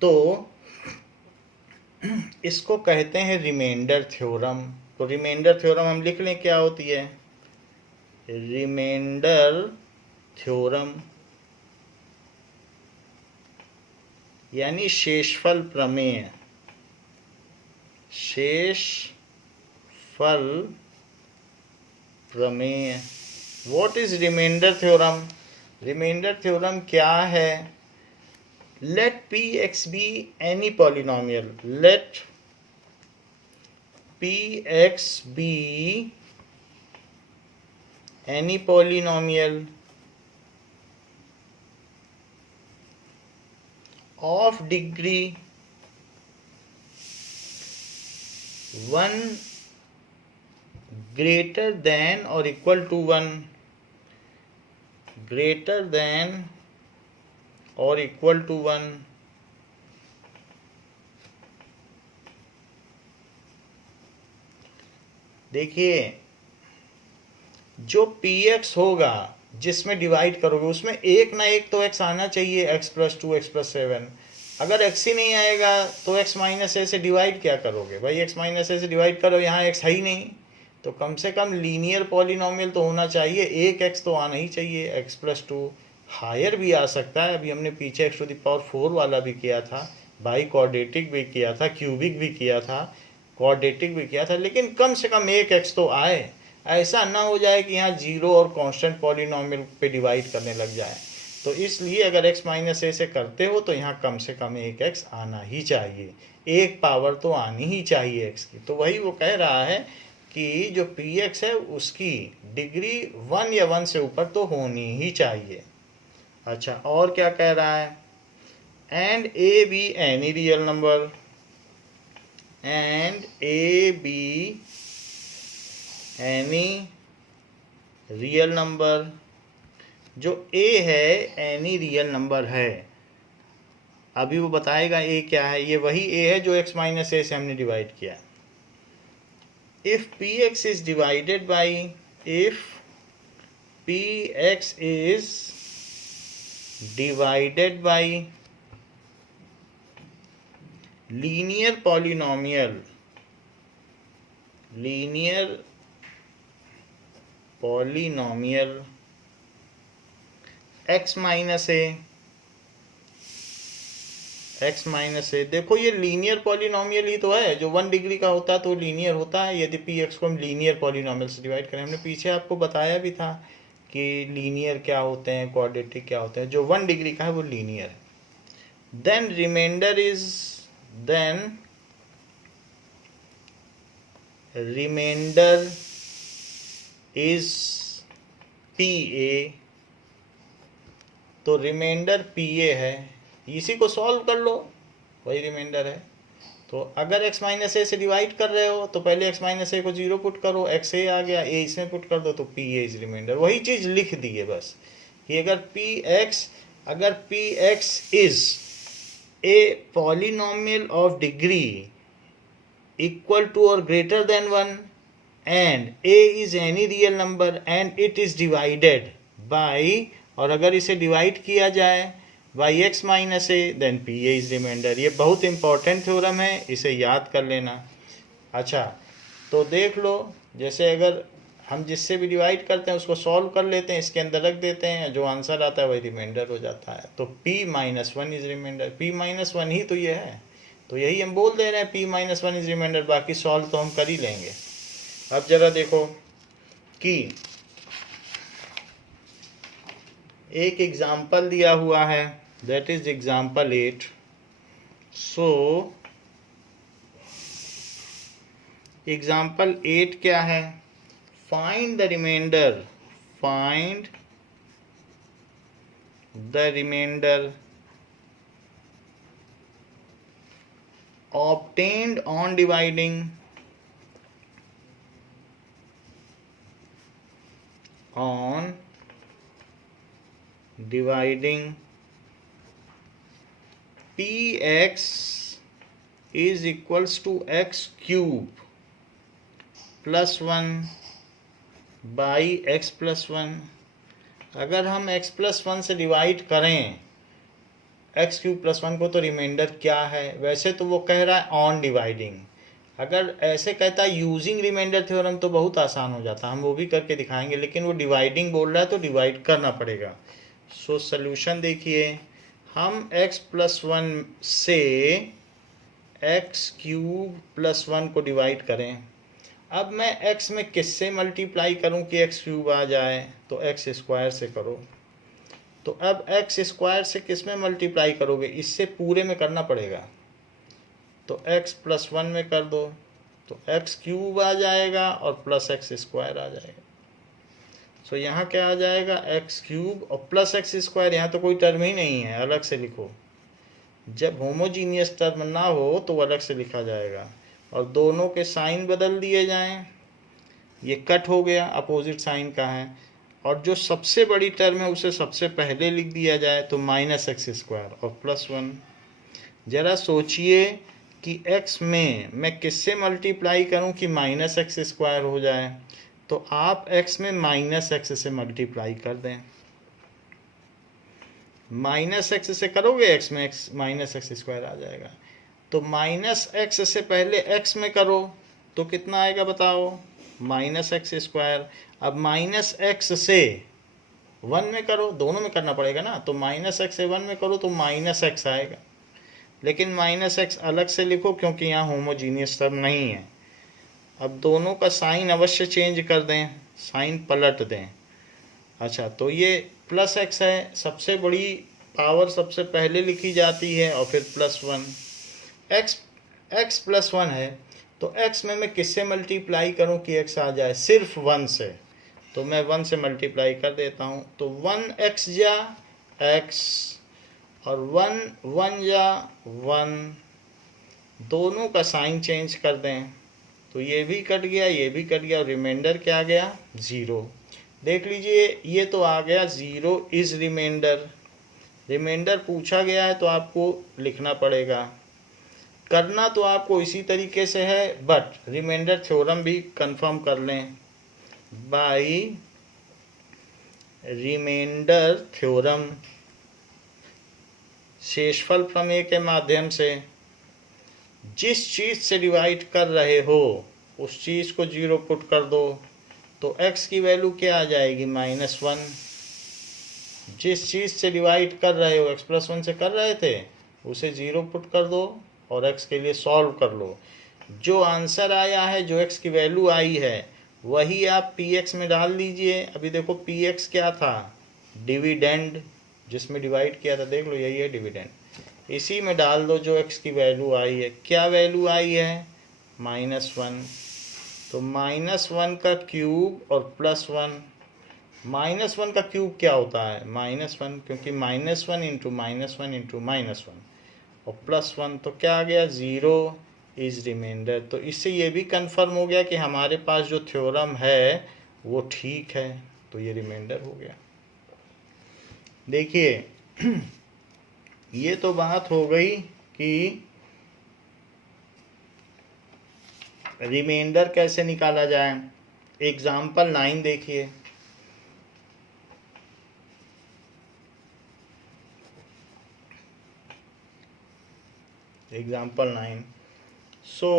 तो इसको कहते हैं रिमाइंडर थ्योरम। तो रिमाइंडर थ्योरम हम लिख लें, क्या होती है, रिमाइंडर थ्योरम यानी शेषफल प्रमेय, शेषफल प्रमेय। What is remainder theorem, remainder theorem क्या है, let px be any polynomial, let px be any polynomial of degree 1 greater than or equal to 1, greater than or equal to 1, देखिए जो px होगा जिसमें डिवाइड करोगे उसमें एक ना एक तो x आना चाहिए, x प्लस 2 x प्लस 7। अगर x ही नहीं आएगा तो x माइनस ए से डिवाइड क्या करोगे भाई, x माइनस ए से डिवाइड करो, यहाँ x है ही नहीं, तो कम से कम लीनियर पॉलिनोमियल तो होना चाहिए, एक x तो आना ही चाहिए, x प्लस 2, हायर भी आ सकता है, अभी हमने पीछे x⁴ वाला भी किया था, बाई क्वाड्रेटिक भी किया था, क्यूबिक भी किया था, क्वाड्रेटिक भी किया था, लेकिन कम से कम एक x तो आए, ऐसा ना हो जाए कि यहाँ 0 और कांस्टेंट पॉलिनोमियल पे डिवाइड करने लग जाए। तो इसलिए अगर x माइनस ए से करते हो तो यहाँ कम से कम एक x आना ही चाहिए, एक पावर तो आनी ही चाहिए x की। तो वही वो कह रहा है कि जो px है उसकी डिग्री 1 या 1 से ऊपर तो होनी ही चाहिए। अच्छा, और क्या कह रहा है, and a be any real number, and a be any real number, जो a है any real number है। अभी वो बताएगा a क्या है, ये वही a है जो x माइनस a से हमने डिवाइड किया। if px is divided by, if px is divided by linear polynomial, x minus A, देखो ये लीनियर पॉलिनोमियल ही तो है, जो 1 डिग्री का होता है तो लीनियर होता है यदि पी एक्स को हम लीनियर पॉलिनोमियल से डिवाइड करें। हमने पीछे आपको बताया भी था कि लीनियर क्या होते हैं, क्वाड्रेटिक क्या होते हैं। जो 1 डिग्री का है वो लीनियर है। Then remainder is P A, तो रिमाइंडर पी ए है, इसी को सॉल्व कर लो, वही रिमाइंडर है। तो अगर x माइनस ए से डिवाइड कर रहे हो तो पहले x माइनस ए को 0 पुट करो, x ए आ गया, a इसमें पुट कर दो तो पी ए इज रिमाइंडर। वही चीज़ लिख दी है बस कि अगर P X is a polynomial of degree equal to और greater than 1 and a is any real number and it is divided by, और अगर इसे डिवाइड किया जाए by x minus A, then P A is remainder. ये बहुत important theorem है, इसे याद कर लेना। अच्छा तो देख लो, जैसे अगर हम जिससे भी डिवाइड करते हैं उसको सॉल्व कर लेते हैं, इसके अंदर रख देते हैं, जो आंसर आता है वही रिमाइंडर हो जाता है। तो p minus 1 is remainder, p minus 1 ही तो ये है, तो यही हम बोल दे रहे हैं p माइनस 1 इज रिमाइंडर। बाकी सॉल्व तो हम कर ही लेंगे। अब जरा देखो कि एक एग्जाम्पल दिया हुआ है, that is example 8। So example 8 क्या है? Find the remainder obtained on dividing px is equals to x cube plus 1 by x plus 1। अगर हम x plus 1 से डिवाइड करें x क्यूब प्लस 1 को तो रिमाइंडर क्या है? वैसे तो वो कह रहा है ऑन डिवाइडिंग, अगर ऐसे कहता है यूजिंग रिमाइंडर थ्योरम तो बहुत आसान हो जाता, हम वो भी करके दिखाएंगे, लेकिन वो डिवाइडिंग बोल रहा है तो डिवाइड करना पड़ेगा। सो सल्यूशन देखिए, हम x प्लस 1 से x क्यूब प्लस 1 को डिवाइड करें। अब मैं x में किससे मल्टीप्लाई करूं कि x क्यूब आ जाए? तो x स्क्वायर से करो। तो अब x स्क्वायर से किस में मल्टीप्लाई करोगे? इससे पूरे में करना पड़ेगा। तो x प्लस 1 में कर दो तो x क्यूब आ जाएगा और प्लस x स्क्वायर आ जाएगा। सो यहाँ क्या आ जाएगा? x क्यूब और प्लस x स्क्वायर। यहाँ तो कोई टर्म ही नहीं है, अलग से लिखो। जब होमोजीनियस टर्म ना हो तो अलग से लिखा जाएगा, और दोनों के साइन बदल दिए जाएं। ये कट हो गया, अपोजिट साइन का है, और जो सबसे बड़ी टर्म है उसे सबसे पहले लिख दिया जाए, तो माइनस एक्स स्क्वायर और प्लस 1। ज़रा सोचिए कि x में मैं किससे मल्टीप्लाई करूं कि माइनस एक्स स्क्वायर हो जाए? तो आप x में माइनस एक्स से मल्टीप्लाई कर दें। माइनस एक्स से करोगे x में x माइनस एक्स स्क्वायर आ जाएगा। तो माइनस एक्स से पहले x में करो तो कितना आएगा बताओ? Minus x square. अब माइनस एक्स से 1 में करो, दोनों में करना पड़ेगा ना, तो माइनस एक्स से 1 में करो तो माइनस एक्स आएगा, लेकिन माइनस एक्स अलग से लिखो क्योंकि यहाँ होमोजीनियस टर्म नहीं है। अब दोनों का साइन अवश्य चेंज कर दें, साइन पलट दें। अच्छा तो ये प्लस एक्स है, सबसे बड़ी पावर सबसे पहले लिखी जाती है और फिर प्लस 1। एक्स प्लस 1 है तो x में मैं किससे मल्टीप्लाई करूं कि x आ जाए? सिर्फ 1 से। तो मैं 1 से मल्टीप्लाई कर देता हूं, तो 1x जा x और 1 1 जा 1 दोनों का साइन चेंज कर दें तो ये भी कट गया, ये भी कट गया, और रिमाइंडर क्या आ गया? 0। देख लीजिए, ये तो आ गया 0 इज रिमाइंडर। रिमाइंडर पूछा गया है तो आपको लिखना पड़ेगा। करना तो आपको इसी तरीके से है, बट रिमाइंडर थ्योरम भी कंफर्म कर लें। बाय रिमाइंडर थ्योरम, शेषफल प्रमेय के माध्यम से जिस चीज़ से डिवाइड कर रहे हो उस चीज़ को 0 पुट कर दो तो x की वैल्यू क्या आ जाएगी? -1। जिस चीज़ से डिवाइड कर रहे हो, x+1 से कर रहे थे, उसे 0 पुट कर दो और x के लिए सॉल्व कर लो। जो आंसर आया है, जो x की वैल्यू आई है, वही आप px में डाल दीजिए। अभी देखो px क्या था? डिविडेंड, जिसमें डिवाइड किया था, देख लो यही है डिविडेंड। इसी में डाल दो जो x की वैल्यू आई है। क्या वैल्यू आई है? -1। तो -1 का क्यूब और +1। -1 का क्यूब क्या होता है? -1, क्योंकि -1 इंटू -1 इंटू -1 और +1, तो क्या आ गया? 0 इज रिमाइंडर। तो इससे ये भी कंफर्म हो गया कि हमारे पास जो थ्योरम है वो ठीक है, तो ये रिमाइंडर हो गया। देखिए ये तो बात हो गई कि रिमाइंडर कैसे निकाला जाए। एग्जाम्पल 9 देखिए। Example 9, so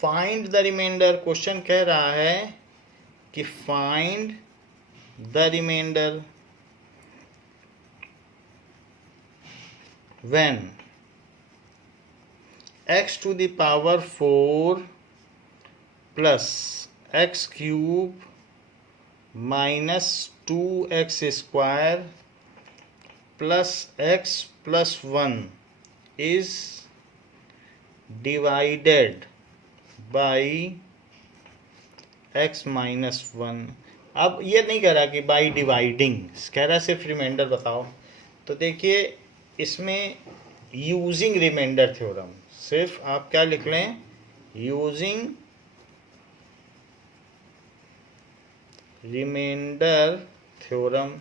find the remainder. Question कह रहा है कि find the remainder when x to the power 4 plus x cube minus 2x square plus x plus 1 is divided by x minus 1। अब ये नहीं कह रहा कि बाई डिवाइडिंग, कह रहा सिर्फ रिमाइंडर बताओ। तो देखिए इसमें यूजिंग रिमाइंडर थ्योरम, सिर्फ आप क्या लिख लें? Using remainder theorem.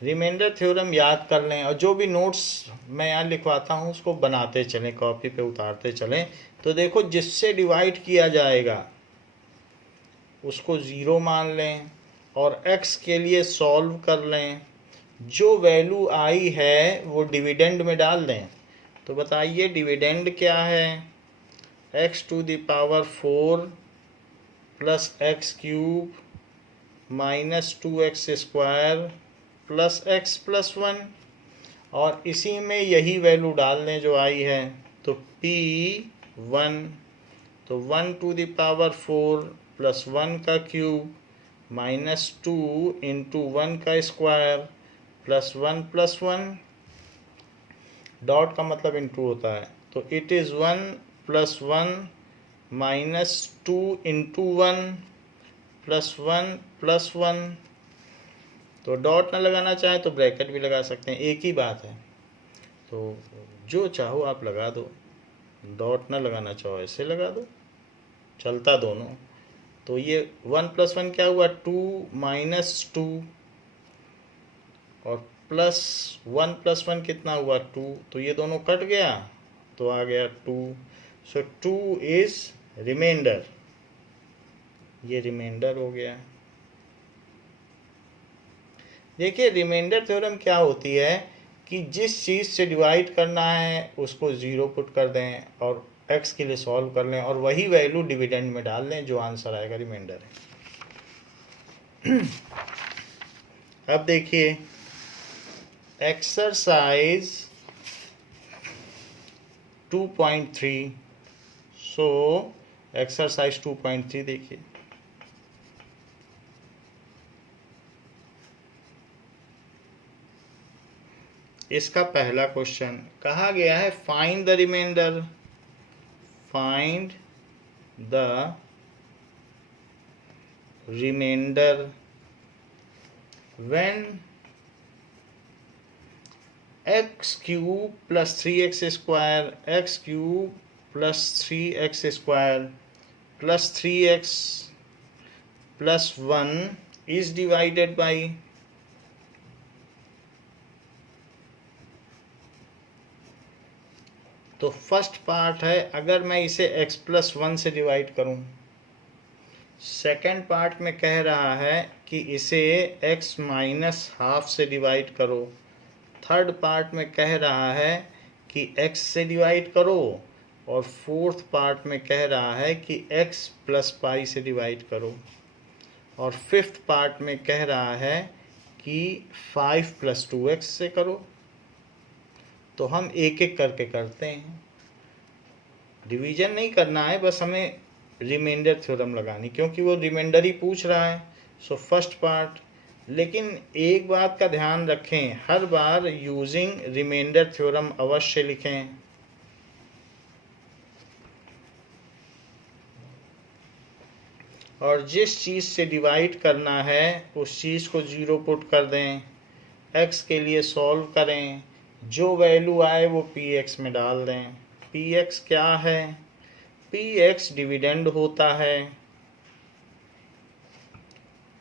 Remainder theorem याद कर लें, और जो भी नोट्स मैं यहाँ लिखवाता हूँ उसको बनाते चलें, कॉपी पे उतारते चलें। तो देखो जिससे डिवाइड किया जाएगा उसको 0 मान लें और x के लिए सॉल्व कर लें। जो वैल्यू आई है वो डिविडेंड में डाल दें। तो बताइए डिविडेंड क्या है? x to the power 4 plus x cube minus 2x square plus x plus 1, और इसी में यही वैल्यू डाल दें जो आई है। तो p1, तो 1 to the power 4 प्लस 1 का क्यूब माइनस 2 इंटू 1 का स्क्वायर प्लस 1 प्लस 1, डॉट का मतलब इंटू होता है। तो it is 1 plus 1 minus 2 into 1 plus 1 plus 1। तो डॉट ना लगाना चाहें तो ब्रैकेट भी लगा सकते हैं, एक ही बात है। तो जो चाहो आप लगा दो, डॉट ना लगाना चाहो ऐसे लगा दो, चलता दोनों। तो ये 1 प्लस 1 क्या हुआ? 2 माइनस 2, और प्लस 1 प्लस 1 कितना हुआ? 2। तो ये दोनों कट गया तो आ गया 2। सो 2 इज रिमाइंडर, ये रिमाइंडर हो गया। देखिए रिमाइंडर थ्योरम क्या होती है कि जिस चीज़ से डिवाइड करना है उसको 0 पुट कर दें और x के लिए सॉल्व कर लें और वही वैल्यू डिविडेंड में डाल लें, जो आंसर आएगा रिमाइंडर है। अब देखिए एक्सरसाइज 2.3, सो एक्सरसाइज 2.3 देखिए। इसका पहला क्वेश्चन कहा गया है find the remainder, find the remainder when x cube plus 3x square, x cube plus 3x square plus 3x plus 1 is divided by, तो फर्स्ट पार्ट है अगर मैं इसे x प्लस 1 से डिवाइड करूं, सेकेंड पार्ट में कह रहा है कि इसे x माइनस हाफ से डिवाइड करो, थर्ड पार्ट में कह रहा है कि x से डिवाइड करो, और फोर्थ पार्ट में कह रहा है कि x प्लस पाई से डिवाइड करो, और फिफ्थ पार्ट में कह रहा है कि 5 प्लस 2x से करो। तो हम एक एक करके करते हैं, डिवीजन नहीं करना है, बस हमें रिमाइंडर थ्योरम लगानी, क्योंकि वो रिमाइंडर ही पूछ रहा है। सो फर्स्ट पार्ट, लेकिन एक बात का ध्यान रखें, हर बार यूजिंग रिमाइंडर थ्योरम अवश्य लिखें। और जिस चीज़ से डिवाइड करना है उस चीज़ को 0 पुट कर दें, x के लिए सॉल्व करें, जो वैल्यू आए वो px में डाल दें। px क्या है? px डिविडेंड होता है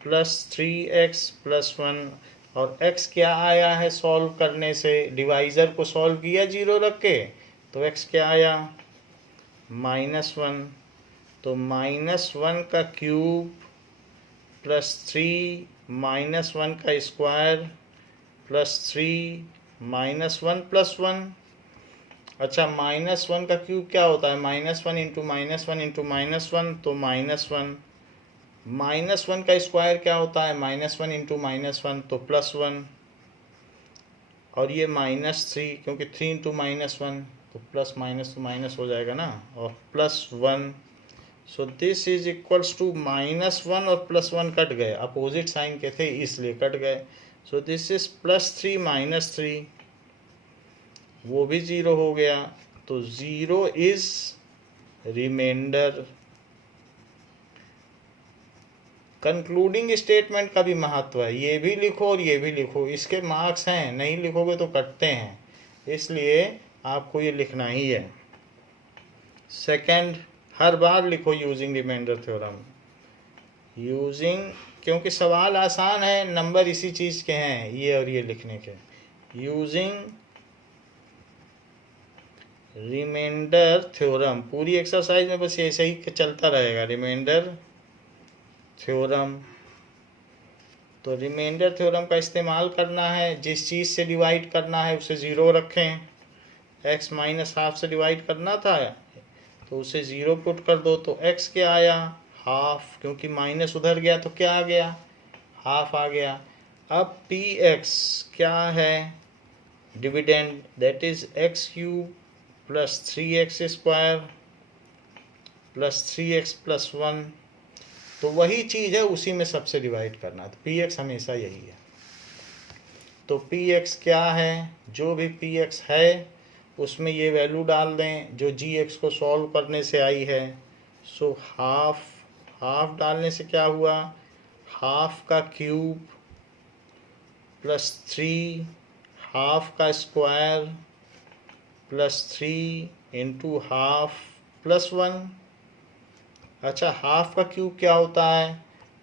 प्लस 3x प्लस 1, और x क्या आया है सॉल्व करने से, डिवाइज़र को सॉल्व किया 0 रख के, तो x क्या आया -1, तो -1 का क्यूब प्लस 3 -1 का स्क्वायर प्लस 3 -1 प्लस 1। अच्छा, -1 का क्यूब क्या होता है? -1 इंटू -1 इंटू -1, तो -1। -1 का स्क्वायर क्या होता है? -1 इंटू -1, तो +1। और ये -3, क्योंकि 3 इंटू -1, तो प्लस माइनस तो माइनस हो जाएगा ना, और +1। So this is equals to -1 और +1 कट गए, अपोजिट साइन के थे इसलिए कट गए। सो दिस इज +3 -3, वो भी 0 हो गया, तो 0 इज रिमाइंडर। कंक्लूडिंग स्टेटमेंट का भी महत्व है, ये भी लिखो और ये भी लिखो, इसके मार्क्स हैं, नहीं लिखोगे तो कटते हैं, इसलिए आपको ये लिखना ही है। सेकंड, हर बार लिखो यूजिंग रिमाइंडर थ्योरम, यूजिंग, क्योंकि सवाल आसान है, नंबर इसी चीज़ के हैं, ये और ये लिखने के। यूजिंग रिमाइंडर थ्योरम, पूरी एक्सरसाइज में बस ऐसे ही चलता रहेगा, रिमाइंडर थ्योरम। तो रिमाइंडर थ्योरम का इस्तेमाल करना है, जिस चीज़ से डिवाइड करना है उसे 0 रखें, x माइनस हाफ से डिवाइड करना था तो उसे 0 पुट कर दो, तो x क्या आया? हाफ, क्योंकि माइनस उधर गया तो क्या आ गया? हाफ आ गया। अब px क्या है? Dividend, that is x cube plus 3x square plus 3x plus 1, तो वही चीज़ है, उसी में सबसे डिवाइड करना, तो px हमेशा यही है। तो px क्या है? जो भी px है उसमें ये वैल्यू डाल दें जो gx को सॉल्व करने से आई है। सो हाफ डालने से क्या हुआ? हाफ का क्यूब प्लस 3, हाफ का square plus 3 into half plus 1। अच्छा, हाफ का क्यूब क्या होता है?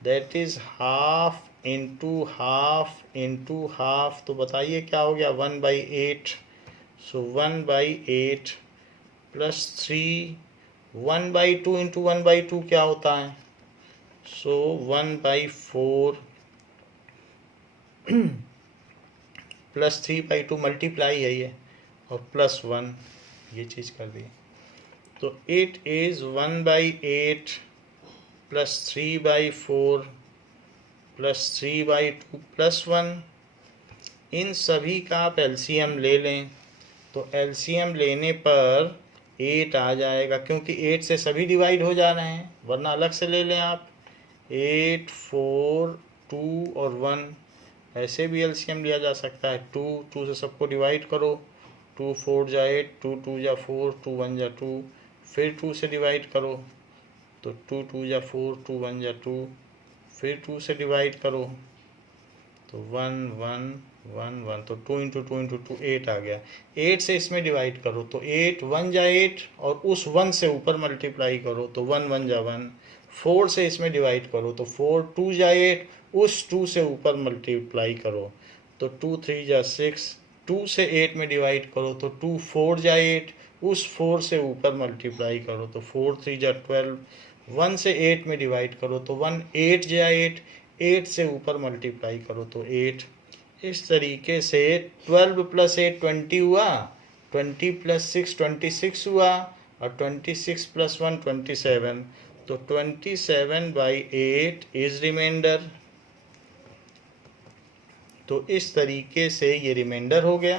That is half into half into half, तो बताइए क्या हो गया? 1/8। सो 1/8 प्लस 3, 1/2 इंटू 1/2 क्या होता है? सो 1/4 प्लस 3/2 मल्टीप्लाई है ये, और प्लस 1, ये चीज़ कर दी। तो it is 1/8 plus 3/4 plus 3/2 plus 1। इन सभी का आप एलसीएम ले लें, तो एलसीएम लेने पर 8 आ जाएगा, क्योंकि 8 से सभी डिवाइड हो जा रहे हैं, वरना अलग से ले लें आप। 8, 4, 2 और 1, ऐसे भी एलसीएम लिया जा सकता है। 2 से सबको डिवाइड करो, 2 4 जा 8, 2 2 जा 4, 2 1 जा 2, फिर 2 से डिवाइड करो, तो 2 2 जा 4, 2 1 जा 2, फिर 2 से डिवाइड करो, तो 1 1 1 1, तो 2 इंटू 2 8 आ गया। 8 से इसमें डिवाइड करो तो 8 1 जा 8, और उस 1 से ऊपर मल्टीप्लाई करो तो 1 1 जा 1। 4 से इसमें डिवाइड करो तो 4 2 जा 8, उस 2 से ऊपर मल्टीप्लाई करो तो 2 3 जा 6। 2 से 8 में डिवाइड करो तो 2 4 जा 8, उस 4 से ऊपर मल्टीप्लाई करो तो 4 3 जा 12। 1 से 8 में डिवाइड करो तो 1 8 जा 8, 8 से ऊपर मल्टीप्लाई करो तो 8। इस तरीके से 12 प्लस 8 20 हुआ, 20 प्लस 6 26 हुआ, और 26 प्लस 1 27। तो 27/8 इज रिमाइंडर। तो इस तरीके से ये रिमाइंडर हो गया।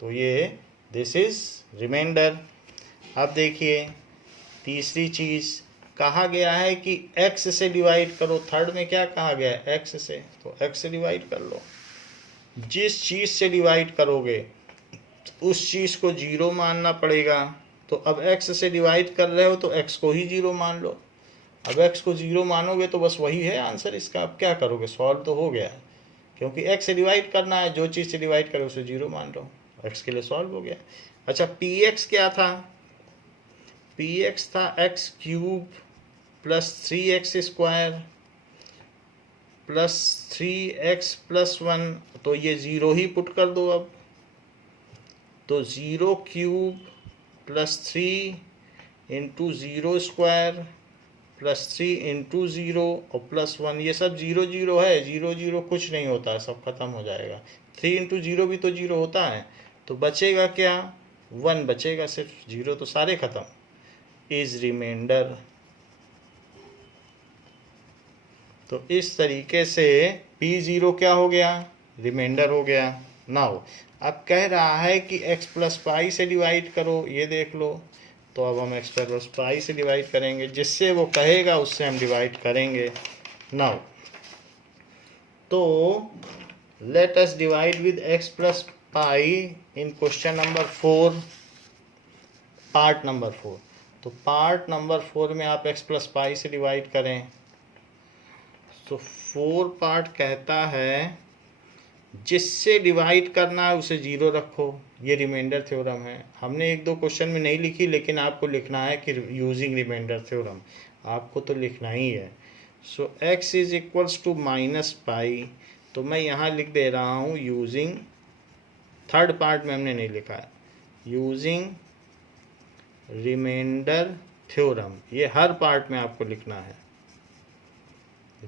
तो ये दिस इज रिमाइंडर। अब देखिए तीसरी चीज़ कहा गया है कि x से डिवाइड करो। थर्ड में क्या कहा गया है? x से, तो x से डिवाइड कर लो। जिस चीज़ से डिवाइड करोगे उस चीज़ को 0 मानना पड़ेगा। तो अब x से डिवाइड कर रहे हो तो x को ही 0 मान लो। अब x को 0 मानोगे तो बस वही है आंसर इसका। अब क्या करोगे? सॉल्व तो हो गया, क्योंकि x से डिवाइड करना है, जो चीज़ से डिवाइड करो उसे 0 मान लो। x के लिए सॉल्व हो गया। अच्छा, px क्या था? px था x cube plus 3x square plus 3x plus 1। तो ये 0 ही पुट कर दो अब। तो 0 cube plus 3 into 0 square plus 3 into 0 और प्लस 1। ये सब 0 0 है, 0 0 कुछ नहीं होता, सब खत्म हो जाएगा। 3 इंटू 0 भी तो 0 होता है। तो बचेगा क्या? 1 बचेगा सिर्फ, 0 तो सारे खत्म। Is remainder. तो इस तरीके से P0 क्या हो गया? रिमाइंडर हो गया। नाउ अब कह रहा है कि x प्लस पाई से डिवाइड करो। ये देख लो। तो अब हम x प्लस पाई से डिवाइड करेंगे, जिससे वो कहेगा उससे हम डिवाइड करेंगे। नाउ तो let us divide with x plus pi in question number 4, part number 4। तो पार्ट नंबर 4 में आप x प्लस पाई से डिवाइड करें। तो 4 पार्ट कहता है जिससे डिवाइड करना है उसे 0 रखो। ये रिमाइंडर थ्योरम है। हमने 1-2 क्वेश्चन में नहीं लिखी, लेकिन आपको लिखना है कि यूजिंग रिमाइंडर थ्योरम आपको तो लिखना ही है। So x is equals to minus pi. तो मैं यहाँ लिख दे रहा हूँ यूजिंग, थर्ड पार्ट में हमने नहीं लिखा है, यूजिंग रिमाइंडर थ्योरम। ये हर पार्ट में आपको लिखना है,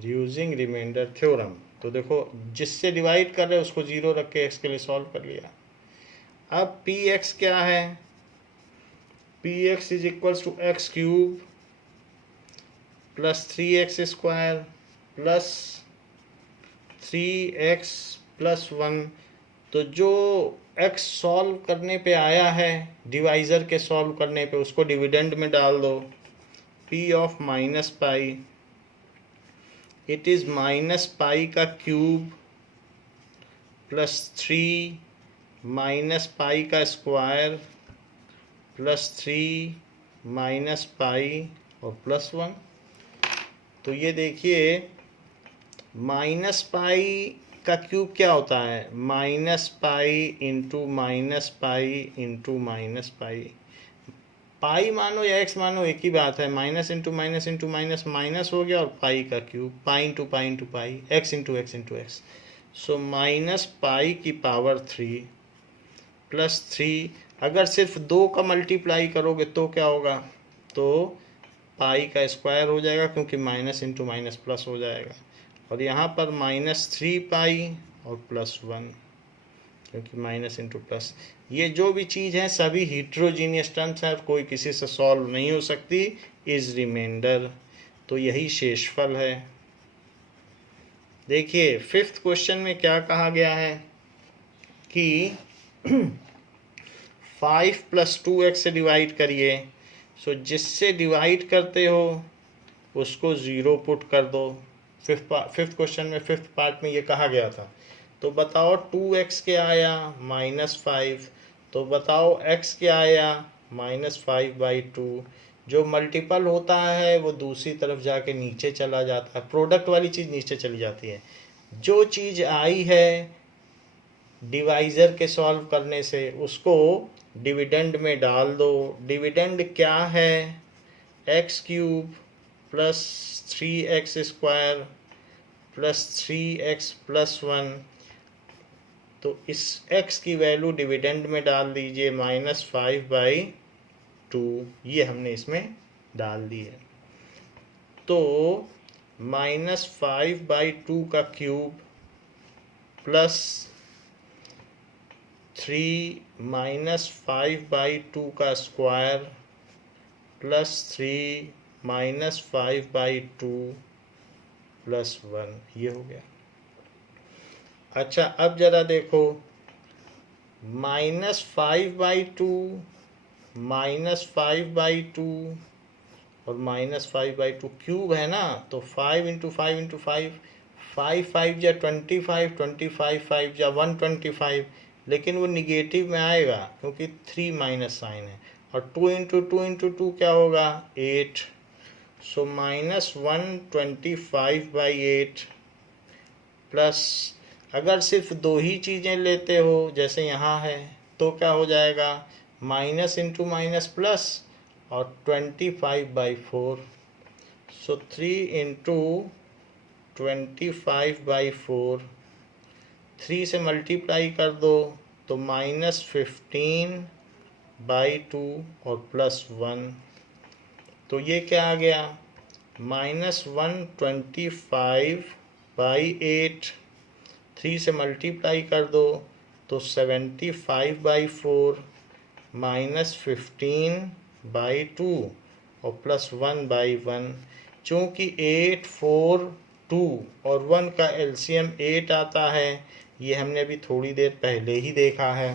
यूजिंग रिमाइंडर थ्योरम। तो देखो जिससे डिवाइड कर रहे हैं उसको 0 रख के x के लिए सॉल्व कर लिया। अब px क्या है? px is equals to x cube plus 3x square plus 3x plus 1। तो जो x सॉल्व करने पे आया है, डिवाइज़र के सॉल्व करने पे, उसको डिविडेंड में डाल दो। p of minus pi, it is minus pi का क्यूब प्लस 3 माइनस पाई का स्क्वायर प्लस 3 माइनस पाई और प्लस 1। तो ये देखिए माइनस पाई का क्यूब क्या होता है? Minus pi into minus pi into minus pi. Pi मानो या एक्स मानो एक ही बात है। Minus into minus into minus minus हो गया, और पाई का cube, pi into pi, X into X into X. So minus pi की पावर 3 प्लस 3। अगर सिर्फ 2 का मल्टीप्लाई करोगे तो क्या होगा? तो पाई का स्क्वायर हो जाएगा, क्योंकि माइनस इंटू माइनस प्लस हो जाएगा। और यहाँ पर माइनस 3 पाई और प्लस 1, क्योंकि माइनस इंटू प्लस। ये जो भी चीज़ है सभी हीट्रोजीनियस टर्म्स हैं, कोई किसी से सॉल्व नहीं हो सकती। Is remainder. तो यही शेषफल है। देखिए 5th क्वेश्चन में क्या कहा गया है कि 5 प्लस 2x से डिवाइड करिए। सो जिससे डिवाइड करते हो उसको 0 पुट कर दो। 5th क्वेश्चन में 5th पार्ट में ये कहा गया था। तो बताओ 2x क्या आया? -5। तो बताओ x क्या आया? -5/2। जो मल्टीपल होता है वो दूसरी तरफ जाके नीचे चला जाता है, प्रोडक्ट वाली चीज़ नीचे चली जाती है। जो चीज़ आई है डिवाइज़र के सॉल्व करने से उसको डिविडेंड में डाल दो। डिविडेंड क्या है? X cube plus 3x square plus 3x plus 1। तो इस x की वैल्यू डिविडेंड में डाल दीजिए -5/2, ये हमने इसमें डाल दी है। तो -5/2 का क्यूब प्लस 3 -5/2 का स्क्वायर प्लस 3 -5/2 प्लस 1, ये हो गया। अच्छा, अब जरा देखो, -5/2 -5/2 और -5/2 क्यूब है ना, तो 5 × 5 × 5, 5 5 या 25, 25 5 या 125, लेकिन वो निगेटिव में आएगा क्योंकि 3 माइनस साइन है। और 2 × 2 × 2 क्या होगा? 8। सो -125/8 प्लस, अगर सिर्फ दो ही चीज़ें लेते हो जैसे यहाँ है तो क्या हो जाएगा? माइनस इंटू माइनस प्लस और 25/4। सो 3 × 25/4, 3 से मल्टीप्लाई कर दो तो -15/2 और प्लस 1। तो ये क्या आ गया? -125/8, 3 से मल्टीप्लाई कर दो तो 75/4 -15/2 और प्लस 1/1। चूँकि 8, 4, 2 और 1 का एलसीएम 8 आता है, ये हमने अभी थोड़ी देर पहले ही देखा है।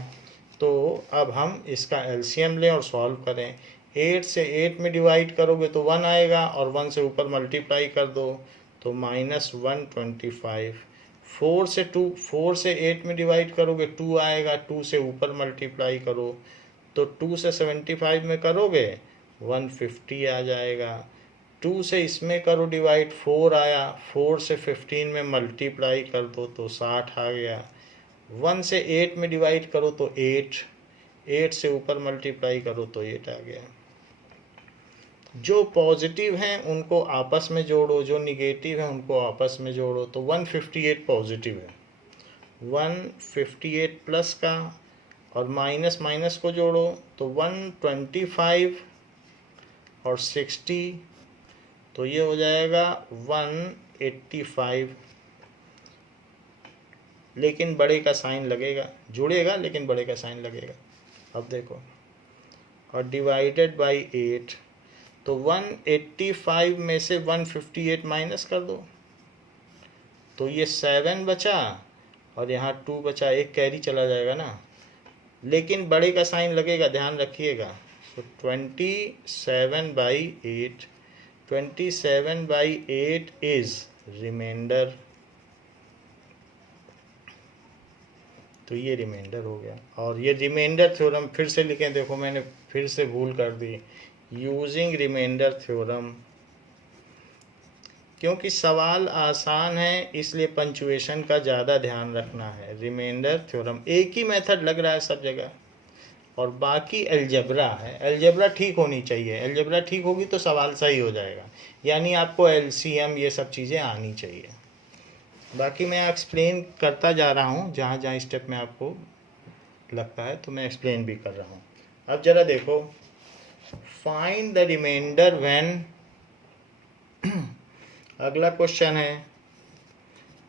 तो अब हम इसका एलसीएम लें और सॉल्व करें। 8 से 8 में डिवाइड करोगे तो 1 आएगा और 1 से ऊपर मल्टीप्लाई कर दो तो -125। 4 से 8 में डिवाइड करोगे 2 आएगा, 2 से ऊपर मल्टीप्लाई करो तो 2 से 75 में करोगे 150 आ जाएगा। 2 से इसमें करो डिवाइड, 4 आया, 4 से 15 में मल्टीप्लाई कर दो तो 60 आ गया। 1 से 8 में डिवाइड करो तो 8, 8 से ऊपर मल्टीप्लाई करो तो 8 आ गया। जो पॉजिटिव हैं उनको आपस में जोड़ो, जो निगेटिव हैं उनको आपस में जोड़ो। तो 158 पॉजिटिव है, 158 प्लस का और माइनस माइनस को जोड़ो तो 125 और 60, तो ये हो जाएगा 185। लेकिन बड़े का साइन लगेगा, जुड़ेगा लेकिन बड़े का साइन लगेगा। अब देखो, और डिवाइडेड बाय 8, तो 185 में से 158 माइनस कर दो तो ये 7 बचा और यहाँ 2 बचा, एक कैरी चला जाएगा ना, लेकिन बड़े का साइन लगेगा, ध्यान रखिएगा। तो 27/8, 27/8 इज रिमाइंडर। तो ये रिमाइंडर हो गया। और ये रिमाइंडर थ्योरम फिर से लिखें, देखो मैंने फिर से भूल कर दी, यूजिंग रिमाइंडर थ्योरम। क्योंकि सवाल आसान है इसलिए पंचुएशन का ज़्यादा ध्यान रखना है। रिमाइंडर थ्योरम एक ही मेथड लग रहा है सब जगह, और बाकी अलजेब्रा है। अलजेब्रा ठीक होनी चाहिए, अलजेब्रा ठीक होगी तो सवाल सही हो जाएगा, यानी आपको एलसीएम ये सब चीज़ें आनी चाहिए। बाकी मैं एक्सप्लेन करता जा रहा हूँ, जहाँ जहाँ स्टेप में आपको लगता है तो मैं एक्सप्लेन भी कर रहा हूँ। अब ज़रा देखो, फाइंड द रिमाइंडर व्हेन अगला क्वेश्चन है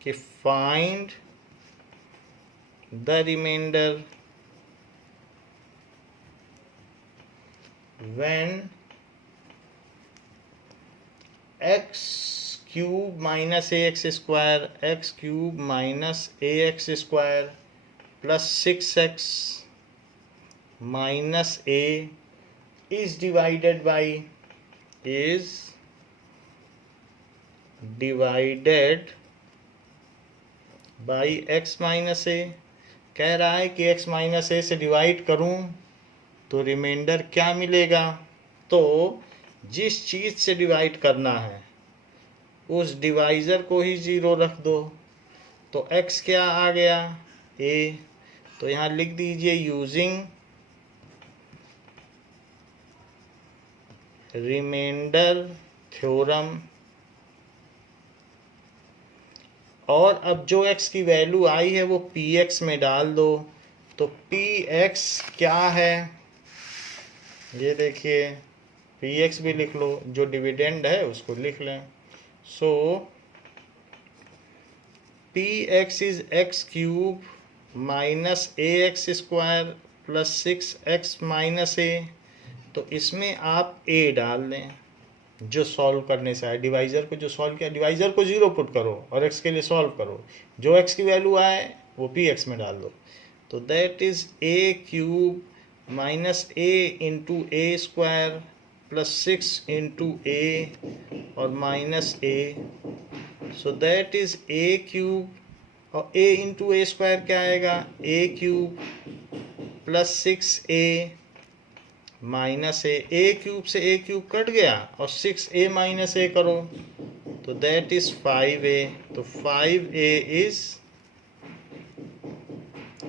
कि find the remainder when x cube minus ax square, x cube minus ax square plus 6x minus a is divided by x minus a। कह रहा है कि x माइनस a से divide करूं तो रिमाइंडर क्या मिलेगा। तो जिस चीज़ से डिवाइड करना है उस डिवाइज़र को ही 0 रख दो। तो x क्या आ गया? a। तो यहाँ लिख दीजिए यूजिंग रिमाइंडर थ्योरम, और अब जो x की वैल्यू आई है वो px में डाल दो। तो px क्या है, ये देखिए, px भी लिख लो, जो डिविडेंड है उसको लिख लें। सो px is x cube minus ax square plus 6x minus a। तो इसमें आप a डाल दें जो सॉल्व करने से आए, डिवाइज़र को जो सॉल्व किया, डिवाइज़र को 0 पुट करो और x के लिए सॉल्व करो, जो x की वैल्यू आए वो px में डाल दो। तो that is a cube minus a into a square plus 6 into a और minus a। So that is a cube, और a इंटू a स्क्वायर क्या आएगा, a cube plus 6a minus a cube से a cube cut गया और 6a minus a करो तो that is 5a। तो 5a इज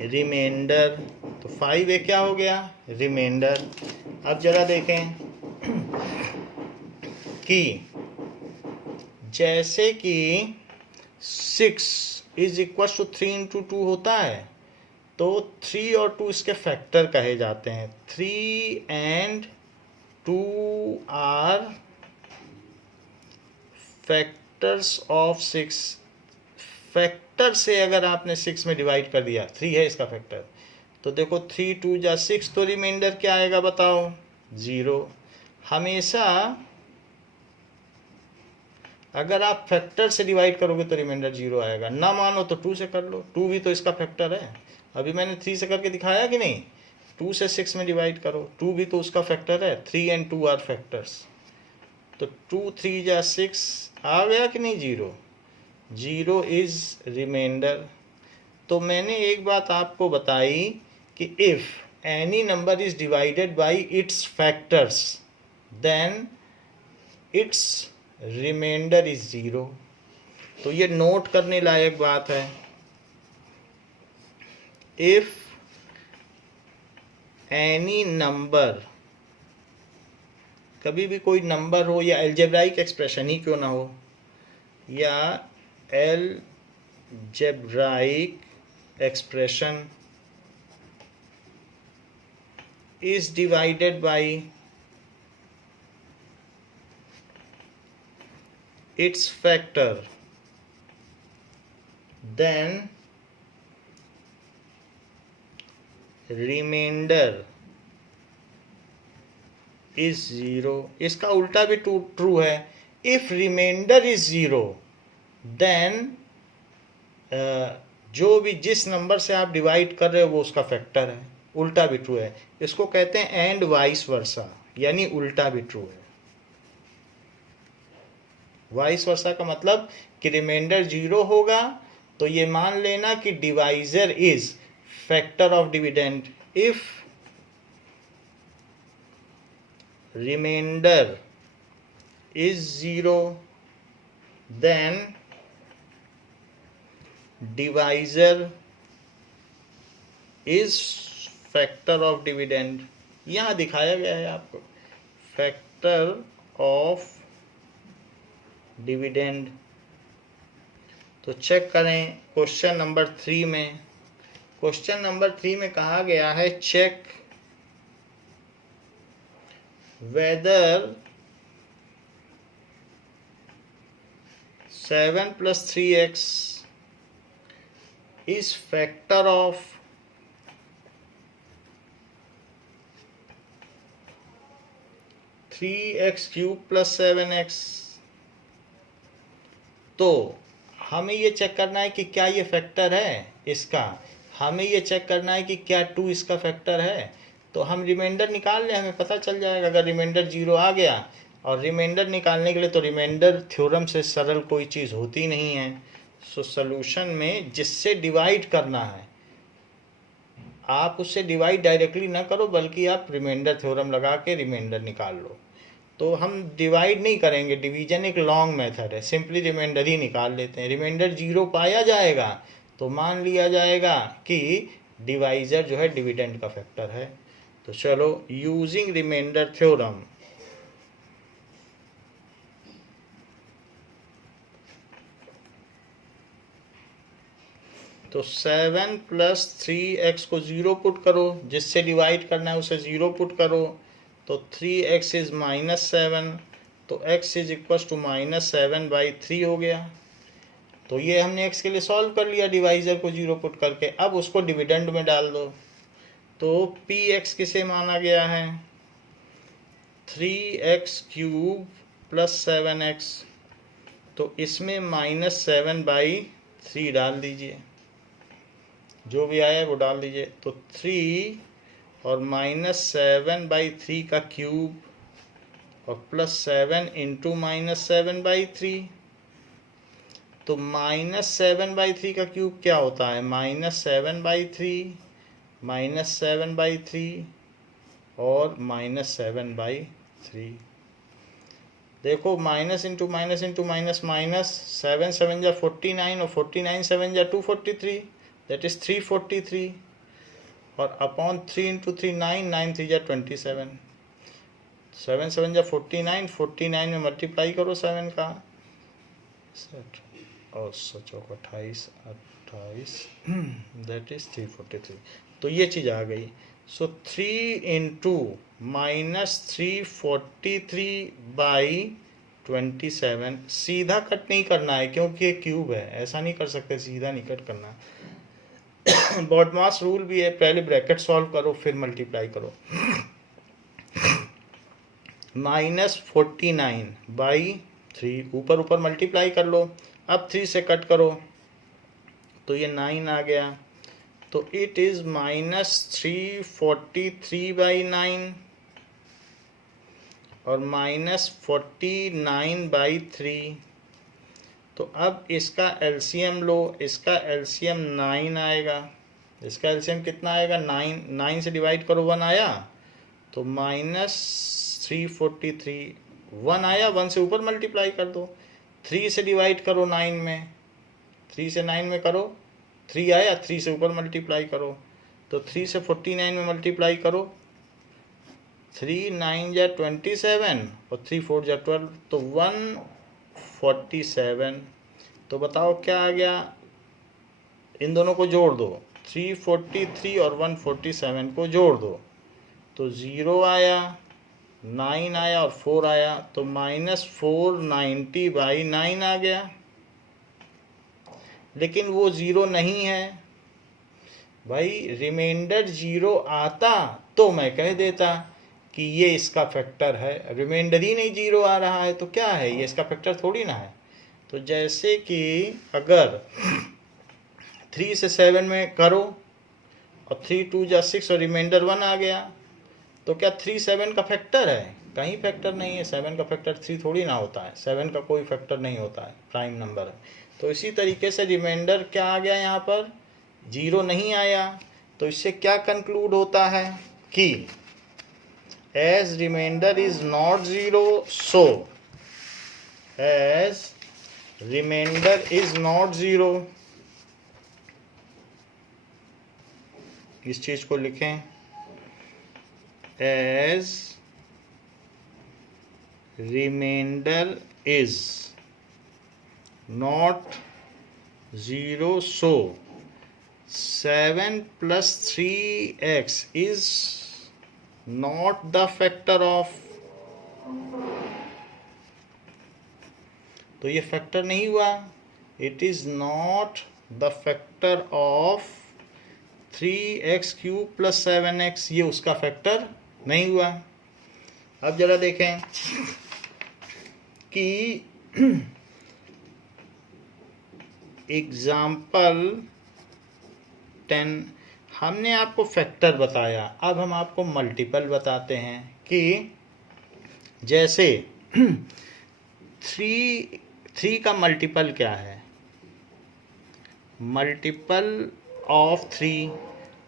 रिमाइंडर। तो 5a क्या हो गया, रिमाइंडर। अब जरा देखें कि जैसे कि 6 इज इक्वल टू 3 इंटू 2 होता है, तो 3 और 2 इसके फैक्टर कहे जाते हैं। 3 and 2 are factors of 6। Factor से अगर आपने 6 में डिवाइड कर दिया, 3 है इसका फैक्टर, तो देखो 3 2 जा 6, तो रिमाइंडर क्या आएगा बताओ, 0। हमेशा अगर आप फैक्टर से डिवाइड करोगे तो रिमाइंडर 0 आएगा, ना मानो तो 2 से कर लो, 2 भी तो इसका फैक्टर है। अभी मैंने 3 से करके दिखाया कि नहीं, 2 से 6 में डिवाइड करो, 2 भी तो उसका फैक्टर है। 3 एंड 2 आर फैक्टर्स, तो 2 3 जा 6 आ गया कि नहीं, 0। 0 इज रिमाइंडर। तो मैंने एक बात आपको बताई कि if any number is divided by its factors then its remainder is 0। तो ये नोट करने लायक बात है। इफ एनी नंबर, कभी भी कोई नंबर हो या एल्जेब्राइक एक्सप्रेशन ही क्यों ना हो, या algebraic expression is divided by its factor, then remainder is 0। इसका उल्टा भी ट्रू है। इफ रिमाइंडर इज 0 देन जो भी जिस नंबर से आप डिवाइड कर रहे हो वो उसका फैक्टर है, उल्टा भी ट्रू है। इसको कहते हैं एंड वाइस वर्सा, यानी उल्टा भी ट्रू है। वाइस वर्सा का मतलब कि रिमाइंडर 0 होगा तो ये मान लेना कि divisor is factor of dividend. If remainder is 0 then divisor is factor of dividend. यहां दिखाया गया है आपको, फैक्टर ऑफ डिविडेंड। तो चेक करें क्वेश्चन नंबर 3 में। क्वेश्चन नंबर 3 में कहा गया है check whether 7 + 3x is factor of 3x³ + 7x। तो हमें ये चेक करना है कि क्या ये फैक्टर है इसका, हमें ये चेक करना है कि क्या 2 इसका फैक्टर है। तो हम रिमाइंडर निकाल लें, हमें पता चल जाएगा। अगर रिमाइंडर 0 आ गया, और रिमाइंडर निकालने के लिए तो रिमाइंडर थ्योरम से सरल कोई चीज़ होती नहीं है। सो सॉल्यूशन में जिससे डिवाइड करना है आप उससे डिवाइड डायरेक्टली ना करो, बल्कि आप रिमाइंडर थ्योरम लगा के रिमाइंडर निकाल लो। तो हम डिवाइड नहीं करेंगे, डिवीजन एक लॉन्ग मेथड है, सिंपली रिमाइंडर ही निकाल लेते हैं। रिमाइंडर 0 पाया जाएगा तो मान लिया जाएगा कि डिवाइजर जो है डिविडेंड का फैक्टर है। तो चलो यूजिंग रिमाइंडर थ्योरम, तो 7 प्लस 3x को 0 पुट करो, जिससे डिवाइड करना है उसे 0 पुट करो, तो 3x इज -7, तो x इज इक्वल टू -7/3 हो गया। तो ये हमने x के लिए सॉल्व कर लिया डिवाइजर को 0 पुट करके। अब उसको डिविडेंड में डाल दो, तो px किसे माना गया है 3x³ + 7x, तो इसमें -7/3 डाल दीजिए, जो भी आया वो डाल दीजिए। तो 3 और -7/3 का क्यूब और +7 इंटू -7/3, तो -7/3 का क्यूब क्या होता है -7/3 -7/3 और -7/3। देखो minus into minus into minus minus, 7 7 जा 49 और 49 7 जा 243, दैट इज 343, और अपॉन 3 इंटू 3 9 9 3 जा 27, 7 7 जा 49, 49 में मल्टीप्लाई करो 7 का, और 28 दैट इज 343। तो ये चीज़ आ गई। सो 3 इंटू -343/27, सीधा कट नहीं करना है क्योंकि ये क्यूब है, ऐसा नहीं कर सकते, सीधा नहीं कट करना है। बॉडमास रूल भी है, पहले ब्रैकेट सॉल्व करो फिर मल्टीप्लाई करो। -49/3, ऊपर ऊपर मल्टीप्लाई कर लो, अब 3 से कट करो तो ये 9 आ गया, तो इट इज -343/9 और -49/3। तो अब इसका एलसीएम लो, इसका एलसीएम 9 आएगा, इसका एलसीएम कितना आएगा 9, 9 से डिवाइड करो 1 आया, तो -343 1 आया, 1 से ऊपर मल्टीप्लाई कर दो, 3 से डिवाइड करो 9 में, 3 से 9 में करो, 3 आया, 3 से ऊपर मल्टीप्लाई करो, तो 3 से 49 में मल्टीप्लाई करो, 3 9 जा 27 और 3 4 जा 12, तो 147। तो बताओ क्या आ गया, इन दोनों को जोड़ दो, 343 और 147 को जोड़ दो, तो 0 आया, 9 आया और 4 आया, तो -490/9 आ गया। लेकिन वो 0 नहीं है भाई, रिमाइंडर 0 आता तो मैं कह देता कि ये इसका फैक्टर है, रिमाइंडर ही नहीं 0 आ रहा है तो क्या है, ये इसका फैक्टर थोड़ी ना है। तो जैसे कि अगर 3 से 7 में करो और 3 2 जा 6 और रिमाइंडर 1 आ गया, तो क्या 3 7 का फैक्टर है, कहीं फैक्टर नहीं है। 7 का फैक्टर 3 थोड़ी ना होता है, 7 का कोई फैक्टर नहीं होता है, प्राइम नंबर है। तो इसी तरीके से रिमाइंडर क्या आ गया, यहाँ पर 0 नहीं आया, तो इससे क्या कंक्लूड होता है कि as remainder is not 0, so as remainder is not 0, इस चीज को लिखें, as remainder is not 0, so 7 + 3x is not the factor of, तो ये फैक्टर नहीं हुआ, it is not the factor of 3x³ + 7x, ये उसका फैक्टर नहीं हुआ। अब जरा देखें कि एग्जाम्पल 10, हमने आपको फैक्टर बताया, अब हम आपको मल्टीपल बताते हैं कि जैसे 3 का मल्टीपल क्या है, मल्टीपल ऑफ 3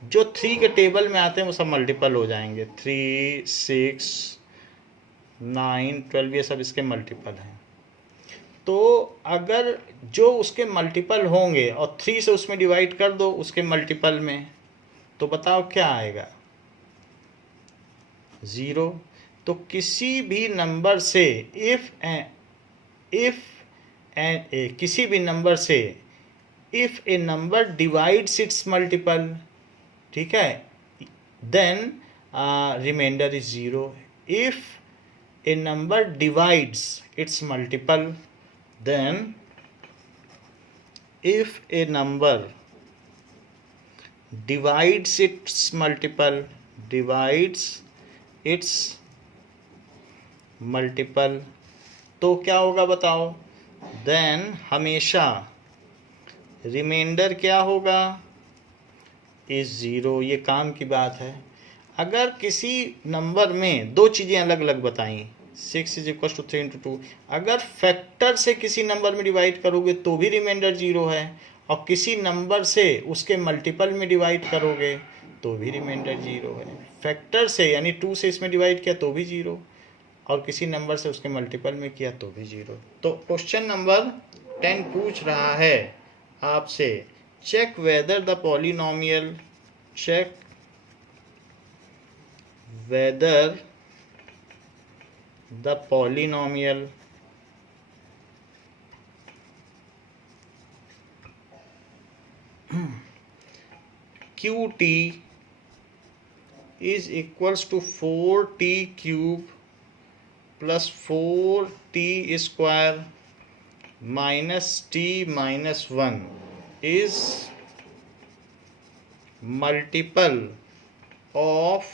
जो 3 के टेबल में आते हैं वो सब मल्टीपल हो जाएंगे, 3 6 9 12 ये सब इसके मल्टीपल हैं। तो अगर जो उसके मल्टीपल होंगे और 3 से उसमें डिवाइड कर दो उसके मल्टीपल में, तो बताओ क्या आएगा, 0। तो किसी भी नंबर से किसी भी नंबर से if a number divides its multiple, ठीक है, then remainder is 0। If a number divides its multiple, then if a number divides its multiple, तो क्या होगा बताओ, देन हमेशा रिमाइंडर क्या होगा, इज 0। ये काम की बात है। अगर किसी नंबर में दो चीज़ें अलग अलग बताई, 6 इज इक्वल टू 3 इंटू 2, अगर फैक्टर से किसी नंबर में डिवाइड करोगे तो भी रिमाइंडर 0 है, और किसी नंबर से उसके मल्टीपल में डिवाइड करोगे तो भी रिमाइंडर 0 है। फैक्टर से यानी 2 से इसमें डिवाइड किया तो भी 0, और किसी नंबर से उसके मल्टीपल में किया तो भी 0। तो क्वेश्चन नंबर 10 पूछ रहा है आपसे, check whether the polynomial, check whether the polynomial qt is equals to 4t cube plus 4t square minus t minus 1 is multiple of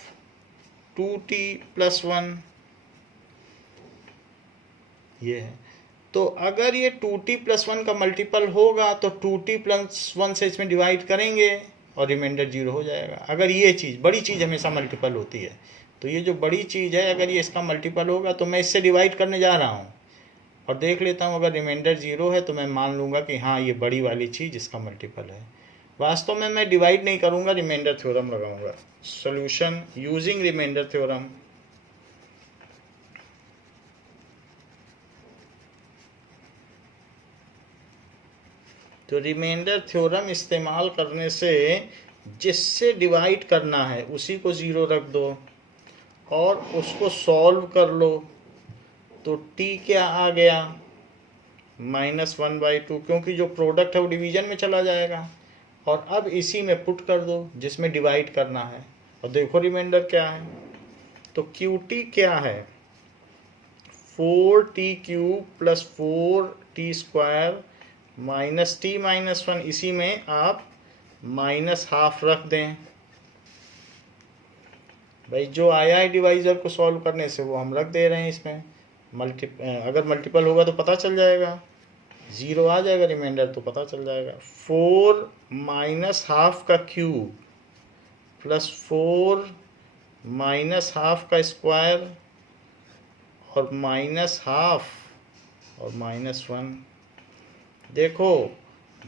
2t plus 1। ये है। तो अगर ये 2t plus 1 का मल्टीपल होगा तो 2t plus 1 से इसमें डिवाइड करेंगे और रिमाइंडर 0 हो जाएगा। अगर ये चीज़, बड़ी चीज़ हमेशा मल्टीपल होती है, तो ये जो बड़ी चीज़ है अगर ये इसका मल्टीपल होगा तो मैं इससे डिवाइड करने जा रहा हूँ और देख लेता हूँ, अगर रिमाइंडर 0 है तो मैं मान लूँगा कि हाँ ये बड़ी वाली चीज़ इसका मल्टीपल है। वास्तव में मैं डिवाइड नहीं करूँगा, रिमाइंडर थ्योरम लगाऊंगा। Solution using remainder theorem. तो रिमाइंडर थ्योरम इस्तेमाल करने से जिससे डिवाइड करना है उसी को 0 रख दो और उसको सॉल्व कर लो। तो t क्या आ गया, -1/2, क्योंकि जो प्रोडक्ट है वो डिवीजन में चला जाएगा। और अब इसी में पुट कर दो जिसमें डिवाइड करना है और देखो रिमाइंडर क्या है। तो QT क्या है, 4t cube plus 4t square minus t minus 1, इसी में आप -½ रख दें। भाई जो आया है डिवाइजर को सॉल्व करने से वो हम रख दे रहे हैं इसमें। अगर मल्टीपल होगा तो पता चल जाएगा, 0 आ जाएगा रिमाइंडर तो पता चल जाएगा। 4 -½ का क्यूब प्लस 4 -½ का स्क्वायर और -½ और -1। देखो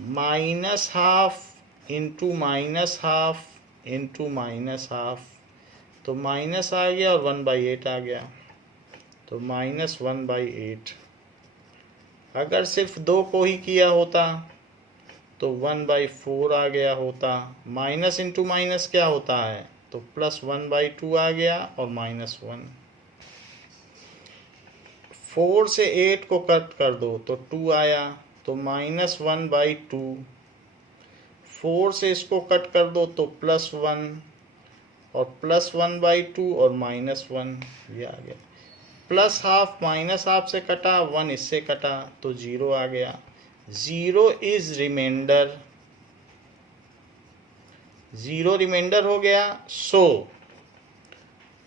-½ इंटू -½ इंटू -½ तो माइनस आ गया और 1/8 आ गया, तो -1/8। अगर सिर्फ 2 को ही किया होता तो 1/4 आ गया होता। माइनस इंटू माइनस क्या होता है, तो +1/2 आ गया और -1। 4 से 8 को कट कर दो तो 2 आया, तो -1/2। 4 से इसको कट कर दो तो +1 और +1/2 और -1, ये आ गया। +½ -½ से कटा, 1 इससे कटा तो 0 आ गया। 0 इज रिमाइंडर, 0 रिमाइंडर हो गया। सो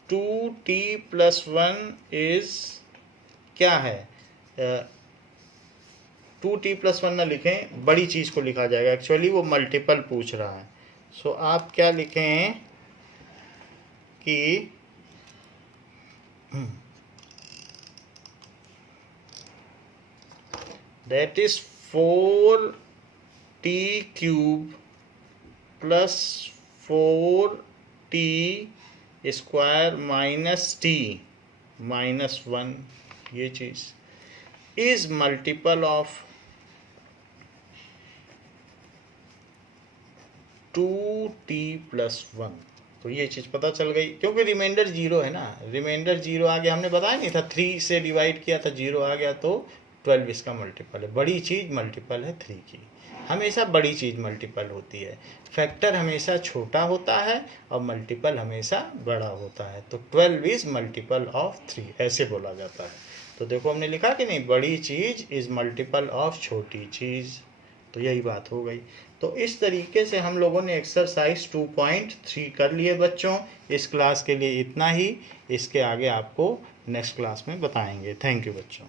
2t + 1 इज क्या है, 2t + 1 ना लिखें, बड़ी चीज़ को लिखा जाएगा, एक्चुअली वो मल्टीपल पूछ रहा है। सो आप क्या लिखें कि that is 4t cube plus 4t square minus t minus 1, ये चीज़ इज मल्टीपल ऑफ 2t+1। तो ये चीज़ पता चल गई, क्योंकि रिमाइंडर 0 है ना, रिमाइंडर 0 आ गया, हमने बताया नहीं था 3 से डिवाइड किया था 0 आ गया, तो 12 इसका मल्टीपल है। बड़ी चीज़ मल्टीपल है 3 की, हमेशा बड़ी चीज़ मल्टीपल होती है। फैक्टर हमेशा छोटा होता है और मल्टीपल हमेशा बड़ा होता है। तो 12 इज़ मल्टीपल ऑफ 3, ऐसे बोला जाता है। तो देखो हमने लिखा कि नहीं, बड़ी चीज़ इज़ मल्टीपल ऑफ छोटी चीज़, तो यही बात हो गई। तो इस तरीके से हम लोगों ने एक्सरसाइज 2.3 कर लिए बच्चों। इस क्लास के लिए इतना ही, इसके आगे आपको नेक्स्ट क्लास में बताएंगे। थैंक यू बच्चों।